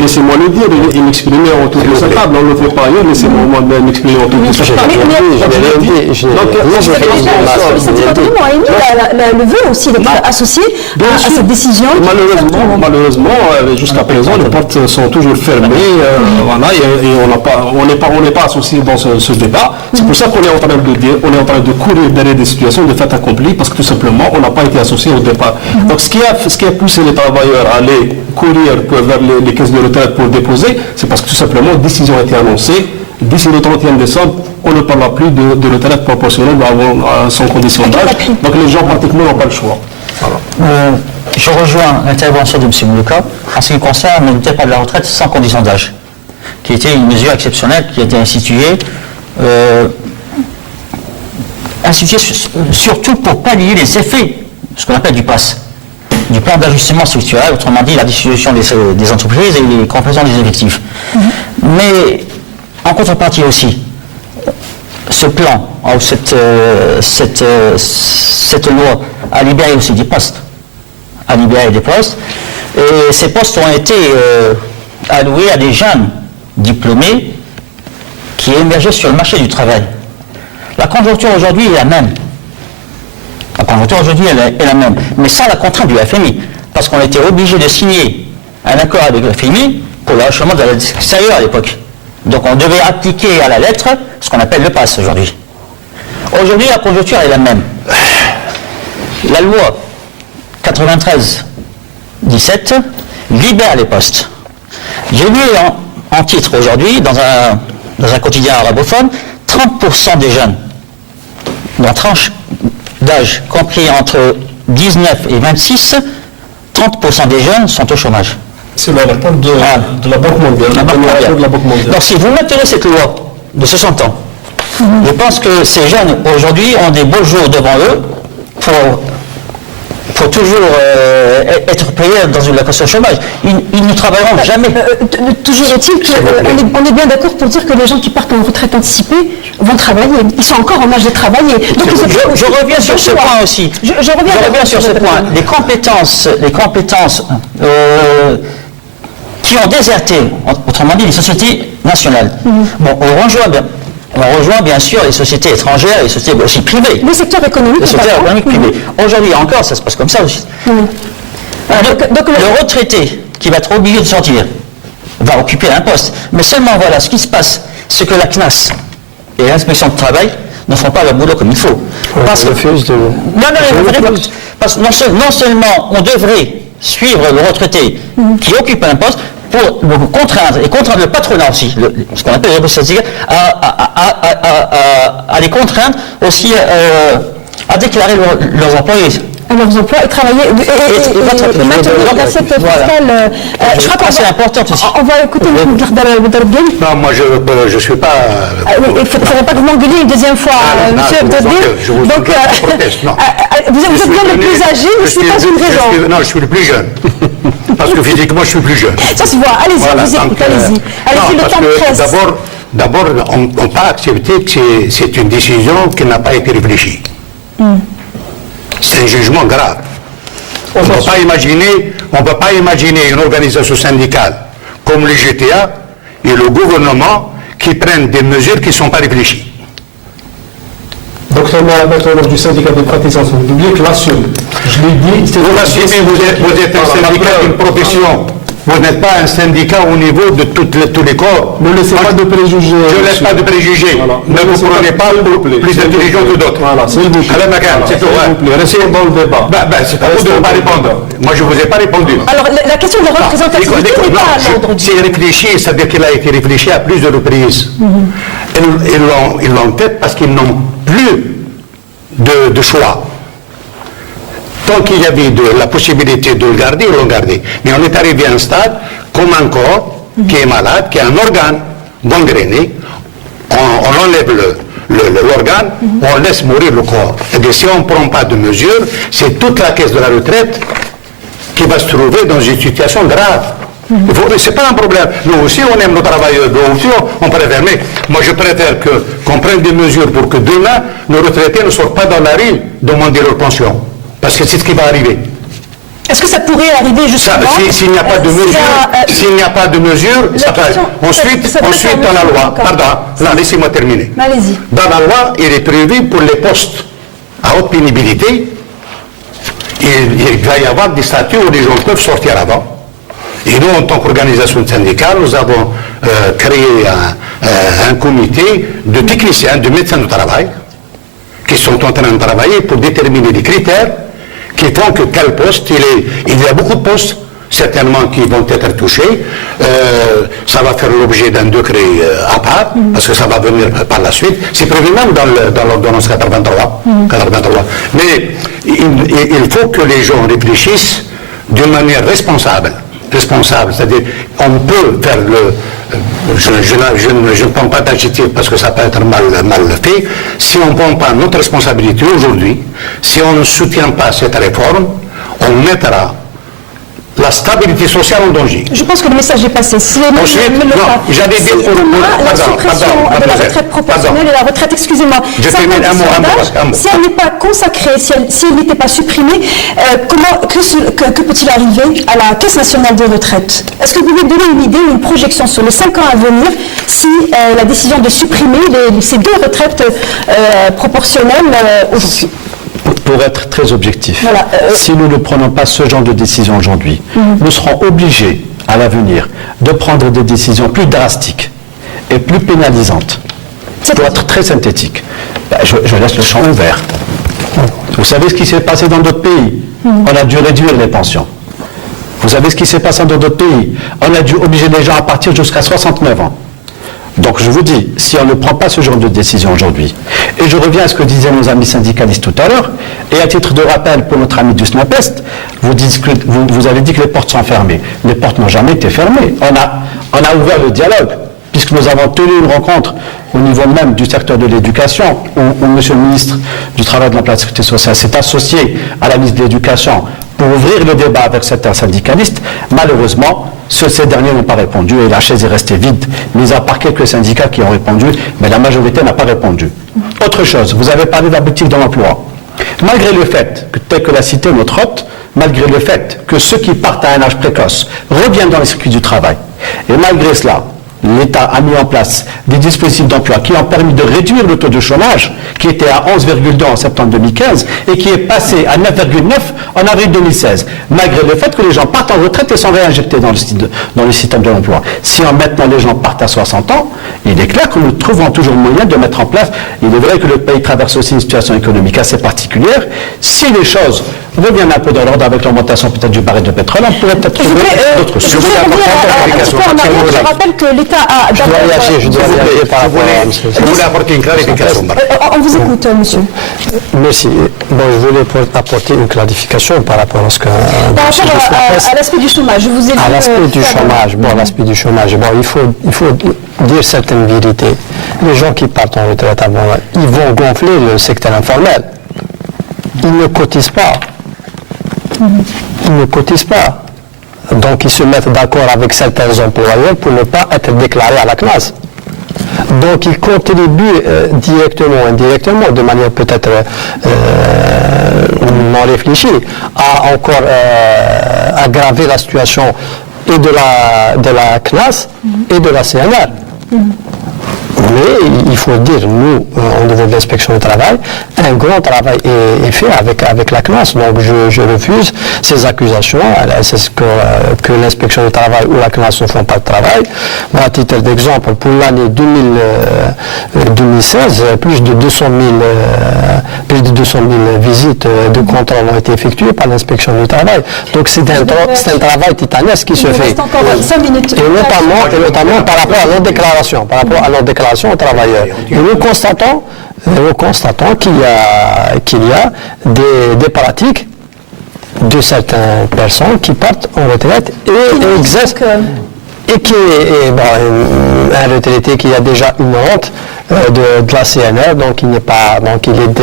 Laissez-moi le dire et m'exprimer autour de cette table. On ne le fait pas ailleurs, laissez-moi m'exprimer autour de cette table. Le veut aussi d'être associé à cette décision. Malheureusement, jusqu'à présent, les portes sont toujours fermées, et on n'est pas associé dans ce débat. C'est pour ça qu'on est en train de dire, on est en train de courir derrière des situations de fait accompli, parce que tout simplement, on n'a pas été associé au départ. Donc, ce qui a poussé les travailleurs à aller courir vers les caisses de retraite pour déposer, c'est parce que tout simplement, une décision a été annoncée. D'ici le 31 décembre, on ne parlera plus de retraite proportionnelle sans condition d'âge. Donc, les gens pratiquement n'ont pas le choix. Voilà. Je rejoins l'intervention de M. Moulouka en ce qui concerne le départ de la retraite sans condition d'âge, qui était une mesure exceptionnelle qui a été instituée surtout pour pallier les effets, ce qu'on appelle du PAS, du plan d'ajustement structurel, autrement dit la distribution des entreprises et les complaisants des effectifs. Mais en contrepartie aussi, ce plan, cette loi a libéré aussi des postes. A libéré des postes. Et ces postes ont été alloué à des jeunes diplômés qui émergeaient sur le marché du travail. La conjoncture aujourd'hui est la même. La conjoncture aujourd'hui est la même, mais sans la contrainte du FMI, parce qu'on était obligé de signer un accord avec le FMI pour le relâchement de la dette extérieure à l'époque. Donc on devait appliquer à la lettre ce qu'on appelle le PASS aujourd'hui. Aujourd'hui, la conjoncture est la même. La loi 93-17 libère les postes. J'ai lu en titre aujourd'hui, dans un quotidien arabophone, 30% des jeunes, dans tranche d'âge compris entre 19 et 26, 30% des jeunes sont au chômage. C'est le rapport de la Banque mondiale. Donc si vous maintenez cette loi de 60 ans, je pense que ces jeunes aujourd'hui ont des beaux jours devant eux pour toujours être payés dans une location chômage. Ils ne travailleront jamais. Toujours est-il qu'on est bien d'accord pour dire que les gens qui partent en retraite anticipée vont travailler. Ils sont encore en âge de travailler. Donc, je reviens sur ce point aussi. Je reviens sur ce point. Les compétences qui ont déserté, autrement dit, les sociétés nationales. Bon, on rejoint bien sûr les sociétés étrangères, les sociétés aussi privées. Le secteur économique. Le secteur économique privé. Aujourd'hui encore, ça se passe comme ça aussi. Donc, le retraité qui va être obligé de sortir va occuper un poste. Mais seulement voilà, ce qui se passe, c'est que la CNAS et l'inspection de travail ne font pas leur boulot comme il faut. Parce que non seulement on devrait suivre le retraité qui occupe un poste pour le contraindre, et contraindre le patronat aussi, ce qu'on appelle les représentants, à les contraindre aussi à déclarer leurs employés. Leurs emplois et travailler et maintenir l'assiette fiscale. Je crois que c'est important aussi. On va écouter M. Gardal Boudarbien. Non, moi je ne suis pas. Il ne faudrait pas que vous m'engueuliez une deuxième fois, M. Boudarbien. Donc, vous êtes bien le plus âgé, mais ce n'est pas une raison. Non, je suis le plus jeune. Parce que physiquement, je suis plus jeune. Ça se voit. Allez-y, je vous écoute, allez-y. Allez-y, le temps presse. D'abord, on ne peut pas accepter que c'est une décision qui n'a pas été réfléchie. C'est un jugement grave. On ne peut pas imaginer une organisation syndicale comme le GTA et le gouvernement qui prennent des mesures qui ne sont pas réfléchies. Docteur Mahamat, du syndicat des praticiens publics, l'assume. Je l'ai dit, c'est vous l'assumez, vous êtes un syndicat d'une profession. Vous n'êtes pas un syndicat au niveau de tous les corps. Ne laissez pas de préjugés. Je ne laisse pas de préjugés. Voilà. Ne vous prenez pas plus intelligent que d'autres. Voilà, s'il vous plaît. C'est tout. Restez dans le débat. C'est pas vous de ne pas répondre. Moi, je ne vous ai pas répondu. Alors, la question de la représentativité n'est pas à l'ordre du jour. C'est réfléchi, c'est-à-dire qu'il a été réfléchi à plusieurs reprises. Ils l'ont fait parce qu'ils n'ont plus de choix. Tant qu'il y avait la possibilité de le garder, ils l'ont gardé. Mais on est arrivé à un stade, comme un corps qui est malade, qui a un organe gangréné, on enlève l'organe, on laisse mourir le corps. Et si on ne prend pas de mesures, c'est toute la caisse de la retraite qui va se trouver dans une situation grave. Ce n'est pas un problème. Nous aussi, on aime nos travailleurs, nous aussi, on préfère. Mais moi, je préfère qu'on prenne des mesures pour que demain, nos retraités ne sortent pas dans la rue demander leur pension. Parce que c'est ce qui va arriver. Est-ce que ça pourrait arriver justement s'il n'y a pas de mesure, ça va. Ensuite, dans la loi, pardon, laissez-moi terminer. Allez-y. Dans la loi, il est prévu pour les postes à haute pénibilité, il va y avoir des statuts où les gens peuvent sortir avant. Et nous, en tant qu'organisation syndicale, nous avons créé un comité de techniciens, de médecins du travail, qui sont en train de travailler pour déterminer des critères qui font que quel poste il y a beaucoup de postes certainement qui vont être touchés. Ça va faire l'objet d'un décret à part, parce que ça va venir par la suite. C'est prévu même dans l'ordonnance 83. Mais il faut que les gens réfléchissent d'une manière responsable, c'est-à-dire on peut faire je ne prends pas d'adjectif parce que ça peut être mal fait. Si on ne prend pas notre responsabilité aujourd'hui, si on ne soutient pas cette réforme, on mettra la stabilité sociale en danger. Je pense que le message est passé. Si Ensuite, j'allais dire pour la suppression de la retraite proportionnelle et la retraite, excusez-moi, je termine un mot. Si elle n'est pas consacrée, si elle n'était pas supprimée, que peut-il arriver à la Caisse nationale de retraite? Est-ce que vous pouvez donner une idée, une projection sur les 5 ans à venir si la décision de supprimer ces 2 retraites proportionnelles aujourd'hui? Pour être très objectif, voilà, si nous ne prenons pas ce genre de décision aujourd'hui, nous serons obligés à l'avenir de prendre des décisions plus drastiques et plus pénalisantes. Pour être très synthétique, je laisse le champ ouvert. Vous savez ce qui s'est passé dans d'autres pays? On a dû réduire les pensions. Vous savez ce qui s'est passé dans d'autres pays? On a dû obliger les gens à partir jusqu'à 69 ans. Donc je vous dis, si on ne prend pas ce genre de décision aujourd'hui, et je reviens à ce que disaient nos amis syndicalistes tout à l'heure, et à titre de rappel pour notre ami du SNAPEST, vous avez dit que les portes sont fermées. Les portes n'ont jamais été fermées. On a ouvert le dialogue, puisque nous avons tenu une rencontre au niveau même du secteur de l'éducation, où M. le ministre du Travail, de l'Emploi et de la Sécurité sociale s'est associé à la ministre de l'Éducation pour ouvrir le débat avec certains syndicalistes. Malheureusement, ces derniers n'ont pas répondu et la chaise est restée vide, mis à part quelques syndicats qui ont répondu, mais la majorité n'a pas répondu. Autre chose, vous avez parlé de la politique de l'emploi. Malgré le fait, tel que l'a cité notre hôte, malgré le fait que ceux qui partent à un âge précoce reviennent dans les circuits du travail, et malgré cela, l'État a mis en place des dispositifs d'emploi qui ont permis de réduire le taux de chômage, qui était à 11,2 en septembre 2015 et qui est passé à 9,9 en avril 2016, malgré le fait que les gens partent en retraite et sont réinjectés dans le système de l'emploi. Si maintenant les gens partent à 60 ans, il est clair que nous trouvons toujours moyen de mettre en place. Il est vrai que le pays traverse aussi une situation économique assez particulière. Si les choses reviennent un peu dans l'ordre avec l'augmentation peut-être du baril de pétrole, on pourrait peut-être trouver d'autres solutions. Je rappelle que l'État a... Je voulais apporter une clarification. On vous écoute, monsieur. Merci. Bon, je voulais apporter une clarification par rapport à ce que... Par rapport à l'aspect du chômage, je vous ai dit... À l'aspect du chômage, l'aspect du chômage, il faut dire certaines vérités. Les gens qui partent en retraite avant, ils vont gonfler le secteur informel. Ils ne cotisent pas. Ils ne cotisent pas. Donc ils se mettent d'accord avec certains employeurs pour ne pas être déclarés à la CNAS. Donc ils contribuent directement ou indirectement, de manière peut-être non réfléchie, à encore aggraver la situation et de la CNAS et de la CNR. Mais il faut dire, nous, au niveau de l'inspection du travail, un grand travail est fait avec la CNAS. Donc je refuse ces accusations. C'est que l'inspection du travail ou la CNAS ne font pas de travail. Bon, à titre d'exemple, pour l'année 2016, plus de 200 000 visites de contrôle ont été effectuées par l'inspection du travail. Donc c'est un travail titanesque qui se fait. Encore 5 minutes. Et notamment par rapport à nos déclarations, aux travailleurs. Et nous constatons qu'il y a des pratiques de certaines personnes qui partent en retraite et exercent. Et qui est un retraité qui a déjà une honte de la CNR, donc il est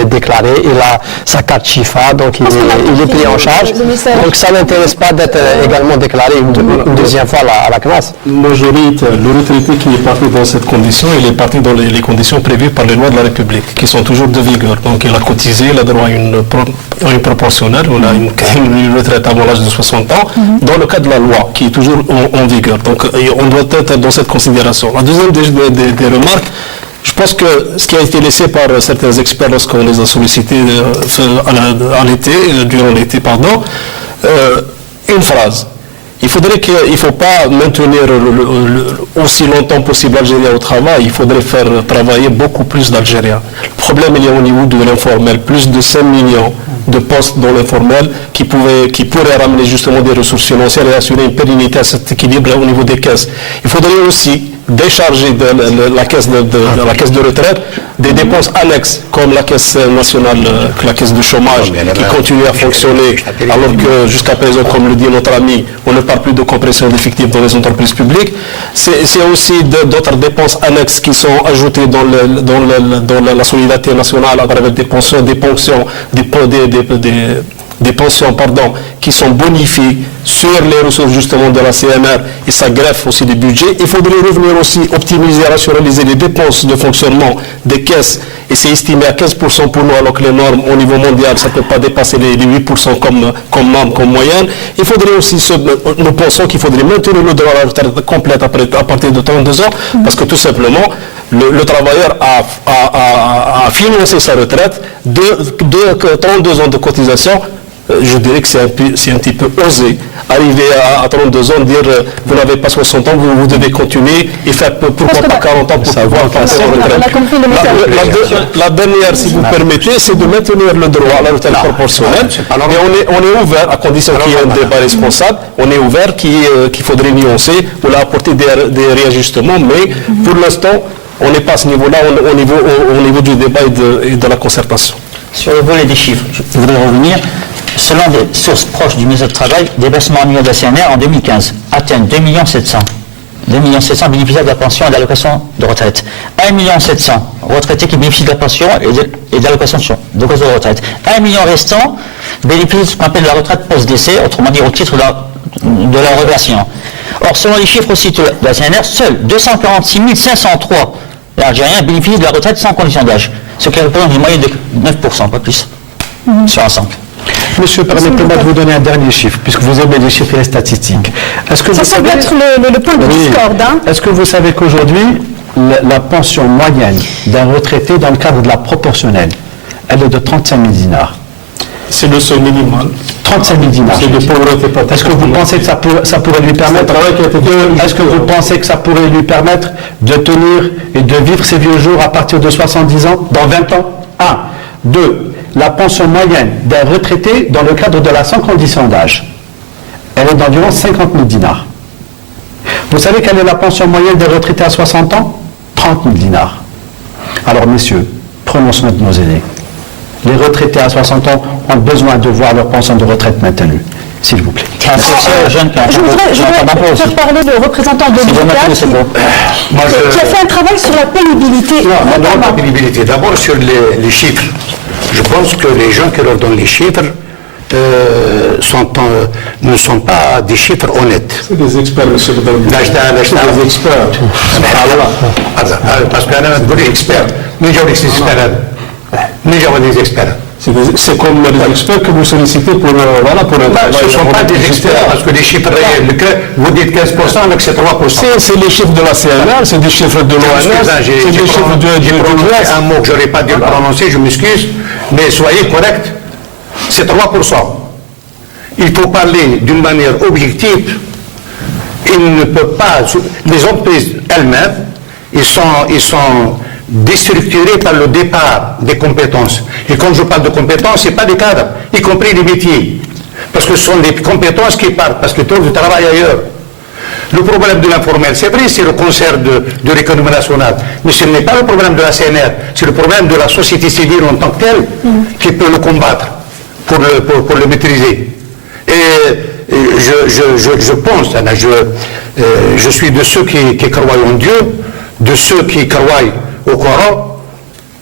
déclaré, il a sa carte Chifa, donc il est pris en charge. Donc ça n'intéresse pas d'être également déclaré une deuxième fois à la CNAS. Le retraité qui est parti dans cette condition, il est parti dans les conditions prévues par les lois de la République, qui sont toujours de vigueur. Donc il a cotisé, il a droit à une proportionnelle, on a une retraite avant l'âge de 60 ans, dans le cadre de la loi, qui est toujours en vigueur. Donc on doit être dans cette considération. La deuxième des remarques, je pense que ce qui a été laissé par certains experts lorsqu'on les a sollicités durant l'été, une phrase. Il ne faut pas maintenir aussi longtemps possible l'Algérien au travail, il faudrait faire travailler beaucoup plus d'Algériens. Le problème il est au niveau de l'informel, plus de 5 millions de postes dans l'informel qui pourraient ramener justement des ressources financières et assurer une pérennité à cet équilibre au niveau des caisses. Il faudrait aussi décharger de la caisse de retraite des dépenses annexes comme la caisse nationale, la caisse de chômage qui continue à fonctionner alors que jusqu'à présent, comme le dit notre ami, on ne parle plus de compression d'effectifs dans les entreprises publiques. C'est aussi d'autres dépenses annexes qui sont ajoutées dans la solidarité nationale à travers des pensions, pensions qui sont bonifiées sur les ressources justement de la CNR et ça greffe aussi les budgets. Il faudrait revenir aussi optimiser, rationaliser les dépenses de fonctionnement des caisses et c'est estimé à 15% pour nous alors que les normes au niveau mondial ça ne peut pas dépasser les 8% comme norme, comme moyenne. Il faudrait aussi, nous pensons qu'il faudrait maintenir le droit à la retraite complète à partir de 32 ans parce que tout simplement le travailleur a financé sa retraite de 32 ans de cotisation. Je dirais que c'est un petit peu osé. Arriver à 32 ans, dire vous n'avez pas 60 ans, vous devez continuer et faire pourquoi pas 40 ans pour pouvoir passer en retraite. La dernière, si vous permettez, c'est de maintenir le droit à la retraite proportionnelle. Mais on est ouvert, à condition qu'il y ait un débat responsable, on est ouvert qu'il faudrait nuancer ou apporter des réajustements, mais pour l'instant, on n'est pas à ce niveau-là, au niveau du débat et de la concertation. Sur le volet des chiffres, je voudrais revenir. Selon des sources proches du ministère du Travail, les versements annuels de la CNR en 2015 atteignent 2 700 000. 2 700 000 bénéficiaires de la pension et de l'allocation de retraite. 1 700 000 retraités qui bénéficient de la pension et de l'allocation de retraite. 1 million restant bénéficient de ce qu'on appelle la retraite post-décès, autrement dit au titre de la reversion. Or, selon les chiffres aussi de la CNR, seuls 246 503 Algériens bénéficient de la retraite sans condition d'âge, ce qui représente une moyenne de 9%, pas plus, sur l'ensemble. Monsieur, permettez-moi de vous donner un dernier chiffre, puisque vous aimez les chiffres et les statistiques. Ça semble être le point de discorde. Est-ce que vous savez qu'aujourd'hui, la pension moyenne d'un retraité dans le cadre de la proportionnelle, elle est de 35 000 dinars? C'est le seuil minimal. 35 000 dinars. C'est de pauvreté. Est-ce que vous pensez que ça pourrait lui permettre de tenir et de vivre ses vieux jours à partir de 70 ans, dans 20 ans? 1. 2. La pension moyenne d'un retraité dans le cadre de la sans condition d'âge, elle est d'environ 50 000 dinars. Vous savez quelle est la pension moyenne des retraités à 60 ans? 30 000 dinars. Alors messieurs, prenons soin de nos aînés. Les retraités à 60 ans ont besoin de voir leur pension de retraite maintenue. S'il vous plaît. Je voudrais faire parler le représentant de l'État qui a fait un travail sur la pénibilité. Non, la pénibilité. D'abord sur les chiffres. Je pense que les gens qui leur donnent les chiffres ne sont pas des chiffres honnêtes. C'est des experts, monsieur le Président. C'est des experts. Parce qu'on a des experts. Nous avons des experts. C'est comme les experts que vous sollicitez pour ce ne sont pas des experts, parce que les chiffres réels, vous dites 15%, donc c'est 3%. C'est les chiffres de la CNR, c'est des chiffres de l'ONS, c'est des chiffres J'ai prononcé un mot que je n'aurais pas dû prononcer, je m'excuse, mais soyez correct, c'est 3%. Il faut parler d'une manière objective. Il ne peut pas, les entreprises elles-mêmes, ils sont déstructurés par le départ des compétences. Et quand je parle de compétences, ce n'est pas des cadres, y compris les métiers. Parce que ce sont les compétences qui partent, parce qu'ils trouvent du travail ailleurs. Le problème de l'informel, c'est vrai, c'est le concert de l'économie nationale, mais ce n'est pas le problème de la CNR, c'est le problème de la société civile en tant que telle qui peut le combattre, pour le maîtriser. Et je pense, je suis de ceux qui croient en Dieu, de ceux qui croient au Coran,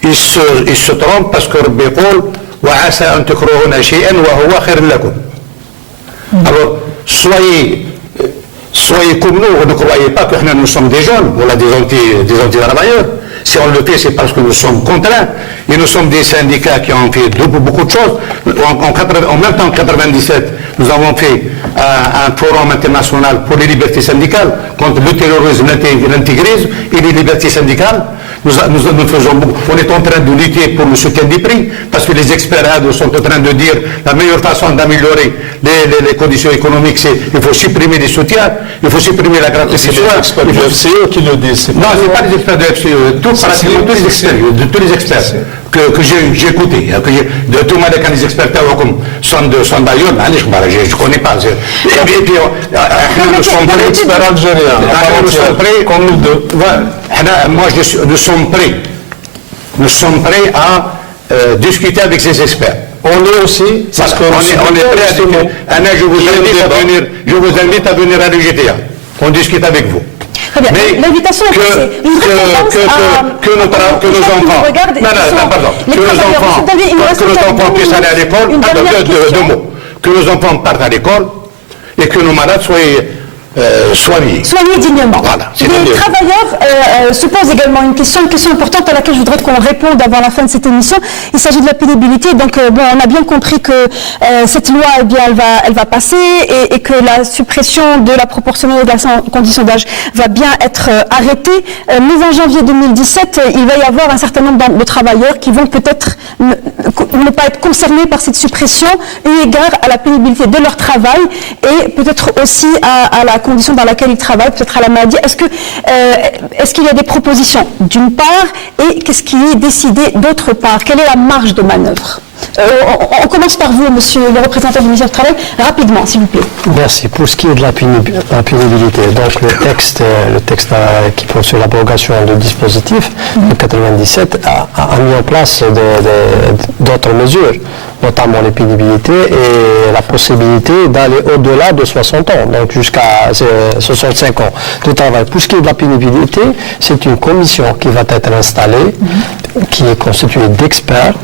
ils se trompent parce que Rabbi يقول وعسى أن تكرهون شيئا وهو خير لكم. Alors soyez comme nous, ne croyez pas que nous sommes des jeunes, voilà des anti-travailleurs. Si on le fait, c'est parce que nous sommes contraints. Et nous sommes des syndicats qui ont fait beaucoup de choses. En même temps, en 1997, nous avons fait un forum international pour les libertés syndicales, contre le terrorisme, l'intégrisme et les libertés syndicales. Nous faisons beaucoup. On est en train de lutter pour le soutien des prix, parce que les experts sont en train de dire la meilleure façon d'améliorer les conditions économiques, c'est qu'il faut supprimer les soutiens, il faut supprimer la gratuité. C'est les experts du FCE qui le disent. Non, ce n'est pas les experts du FCE, tous les experts que j'ai écoutés, de tout le monde quand les experts sont d'ailleurs, je ne connais pas. Et puis, nous sommes prêts, comme nous deux. Moi, nous sommes prêts à discuter avec ces experts. On est aussi, parce qu'on est prêts à discuter. Anna, je vous invite à venir à l'UGTA. On discute avec vous. Mais l'invitation est passée. Que nos enfants puissent aller à l'école. Deux mots. que nos enfants partent à l'école et que nos malades soient soignés. Soignés dignement. Voilà, Les travailleurs se posent également une question importante à laquelle je voudrais qu'on réponde avant la fin de cette émission. Il s'agit de la pénibilité. Donc, on a bien compris que cette loi, eh bien, elle va passer et que la suppression de la proportionnelle de la condition d'âge va bien être arrêtée. Mais en janvier 2017, il va y avoir un certain nombre de travailleurs qui vont peut-être ne pas être concernés par cette suppression, eu égard à la pénibilité de leur travail et peut-être aussi à la condition dans laquelle ils travaillent, peut-être à la maladie. Est-ce qu'il y a des propositions d'une part et qu'est-ce qui est décidé d'autre part? Quelle est la marge de manœuvre? On commence par vous, monsieur le représentant du ministère du Travail, rapidement, s'il vous plaît. Merci. Pour ce qui est de la pénibilité, donc le texte qui poursuit l'abrogation du dispositif de 97 a mis en place d'autres mesures, notamment les pénibilités et la possibilité d'aller au-delà de 60 ans, donc jusqu'à 65 ans de travail. Pour ce qui est de la pénibilité, c'est une commission qui va être installée, qui est constituée d'experts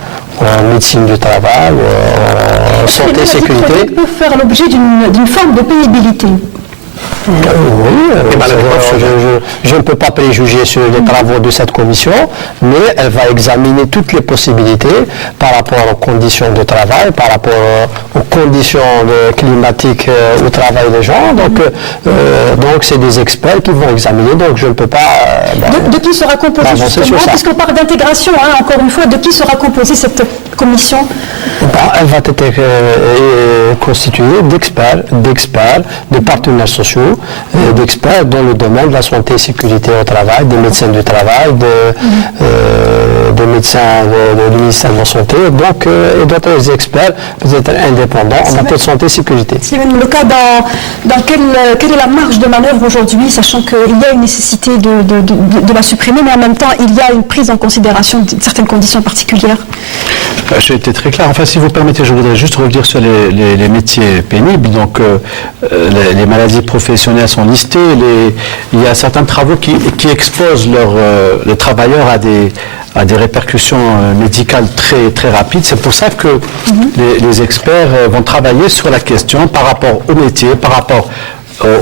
en médecine du travail, en santé et sécurité. Peut faire l'objet d'une forme de pénibilité. Oui, je ne peux pas préjuger sur les travaux de cette commission, mais elle va examiner toutes les possibilités par rapport aux conditions de travail, par rapport aux conditions climatiques au travail des gens. Donc c'est des experts qui vont examiner, donc je ne peux pas... de qui sera composée justement, puisqu'on parle d'intégration, encore une fois, de qui sera composée cette commission? Elle va être constituée d'experts, de partenaires sociaux, d'experts dans le domaine de la santé et sécurité au travail, des médecins du travail, des médecins du ministère de la Santé, donc, et d'autres experts peut-être indépendants en matière de santé et sécurité. Le cas dans quelle est la marge de manœuvre aujourd'hui, sachant qu'il y a une nécessité de la supprimer, mais en même temps, il y a une prise en considération de certaines conditions particulières? J'ai été très clair. Enfin, si vous permettez, je voudrais juste revenir sur les métiers pénibles. Donc, les maladies professionnelles sont listées. Il y a certains travaux qui exposent les travailleurs à des répercussions médicales très, très rapides. C'est pour ça que les experts vont travailler sur la question par rapport au métier, par rapport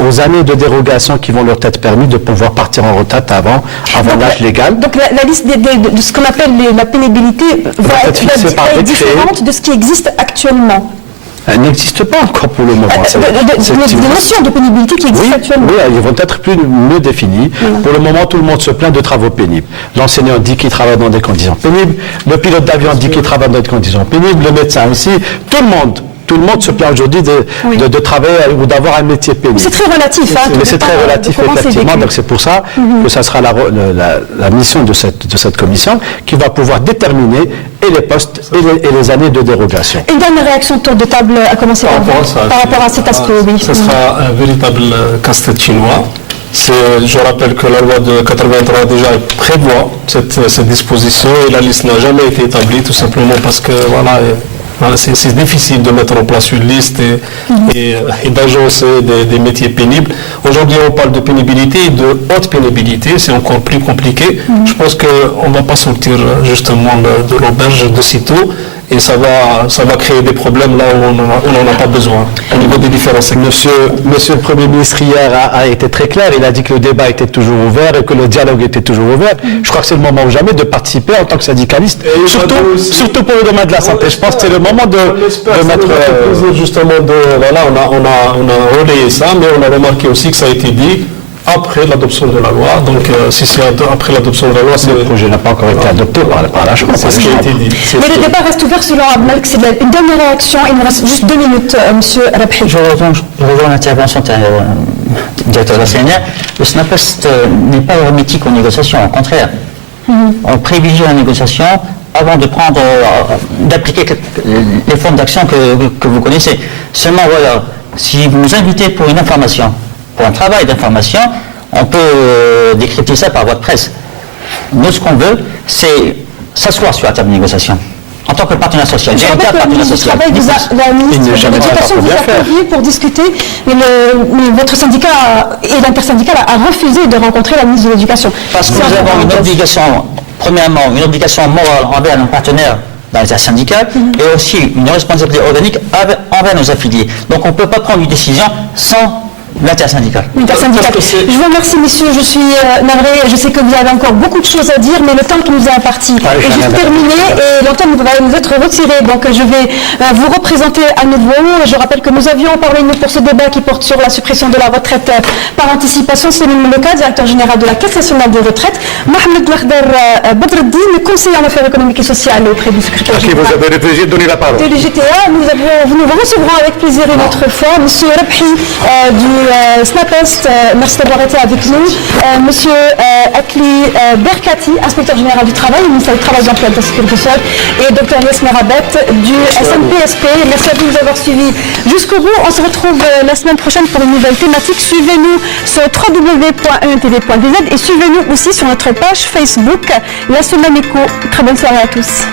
aux années de dérogation qui vont leur être permis de pouvoir partir en retraite avant l'âge légal. Donc la liste de ce qu'on appelle la pénibilité va être différente de ce qui existe actuellement. Elle n'existe pas encore pour le moment. Des notions de pénibilité qui existent actuellement. Oui, ils vont être mieux définis. Pour le moment, tout le monde se plaint de travaux pénibles. L'enseignant dit qu'il travaille dans des conditions pénibles. Le pilote d'avion dit qu'il travaille dans des conditions pénibles. Le médecin aussi. Tout le monde se plaint aujourd'hui de travailler ou d'avoir un métier pénible. C'est très relatif. Mais c'est très relatif, effectivement. Donc c'est pour ça que ça sera la mission de cette commission qui va pouvoir déterminer et les postes et les années de dérogation. Une dernière réaction tour de table à commencer par rapport à cet aspect. Ce sera un véritable casse-tête chinois. Je rappelle que la loi de 83 déjà prévoit cette disposition et la liste n'a jamais été établie tout simplement parce que c'est difficile de mettre en place une liste et d'agencer des métiers pénibles. Aujourd'hui, on parle de pénibilité et de haute pénibilité, c'est encore plus compliqué. Je pense qu'on ne va pas sortir justement de l'auberge de sitôt et ça va créer des problèmes là où on n'en a pas besoin au niveau des différents secteurs. Monsieur le Premier ministre hier a été très clair, il a dit que le débat était toujours ouvert et que le dialogue était toujours ouvert. Je crois que c'est le moment ou jamais de participer en tant que syndicaliste, surtout pour le domaine de la santé. Je pense que c'est le moment de mettre... Justement, on a relayé ça, mais on a remarqué aussi que ça a été dit après l'adoption de la loi. Donc, si c'est après l'adoption de la loi, le projet n'a pas encore été adopté par la Chambre. C'est ce qui a été dit. Mais le débat reste ouvert selon Abdelmalek. C'est une dernière réaction. Il nous reste juste 2 minutes, monsieur Rabhi. Je rejoins l'intervention du directeur de la CNR. Le SNAPES n'est pas hermétique aux négociations, au contraire. On privilégie la négociation avant d'appliquer les formes d'action que vous connaissez. Seulement, voilà, si vous nous invitez pour une information, pour un travail d'information, on peut décrypter ça par voie de presse. Nous, ce qu'on veut, c'est s'asseoir sur la table de négociation. En tant que partenaire social, véritable partenaire social. La ministre de l'Éducation vous a convié pour discuter, mais votre syndicat et l'intersyndical a refusé de rencontrer la ministre de l'Éducation. Parce que nous avons une obligation, premièrement, une obligation morale envers nos partenaires dans l'intersyndical et aussi une responsabilité organique envers nos affiliés. Donc on ne peut pas prendre une décision sans l'intersyndical. Je vous remercie, messieurs. Je suis navré. Je sais que vous avez encore beaucoup de choses à dire, mais le temps qui nous est imparti est juste terminé et l'antenne va nous être retirée. Donc je vais vous représenter à nouveau. Je rappelle que nous avions parlé, nous, pour ce débat qui porte sur la suppression de la retraite par anticipation. Selim Moulouka, directeur général de la Caisse nationale des retraites. Mohamed Lakhder Badreddine, conseiller en affaires économiques et sociales auprès du secrétaire général. Vous avez refusé de donner la parole. De l'IGTA. Nous vous recevrons avec plaisir une autre fois. Monsieur Rabhi du Snapest, merci d'avoir été avec nous. Monsieur Akli Berkati, inspecteur général du travail, ministère du Travail, de l'Emploi et de la Sécurité sociale, et Dr Yasmer Abet du SNPSP. Merci à vous de nous avoir suivis jusqu'au bout. On se retrouve la semaine prochaine pour une nouvelle thématique. Suivez-nous sur www.untv.dz et suivez-nous aussi sur notre page Facebook La Semaine Éco. Très bonne soirée à tous.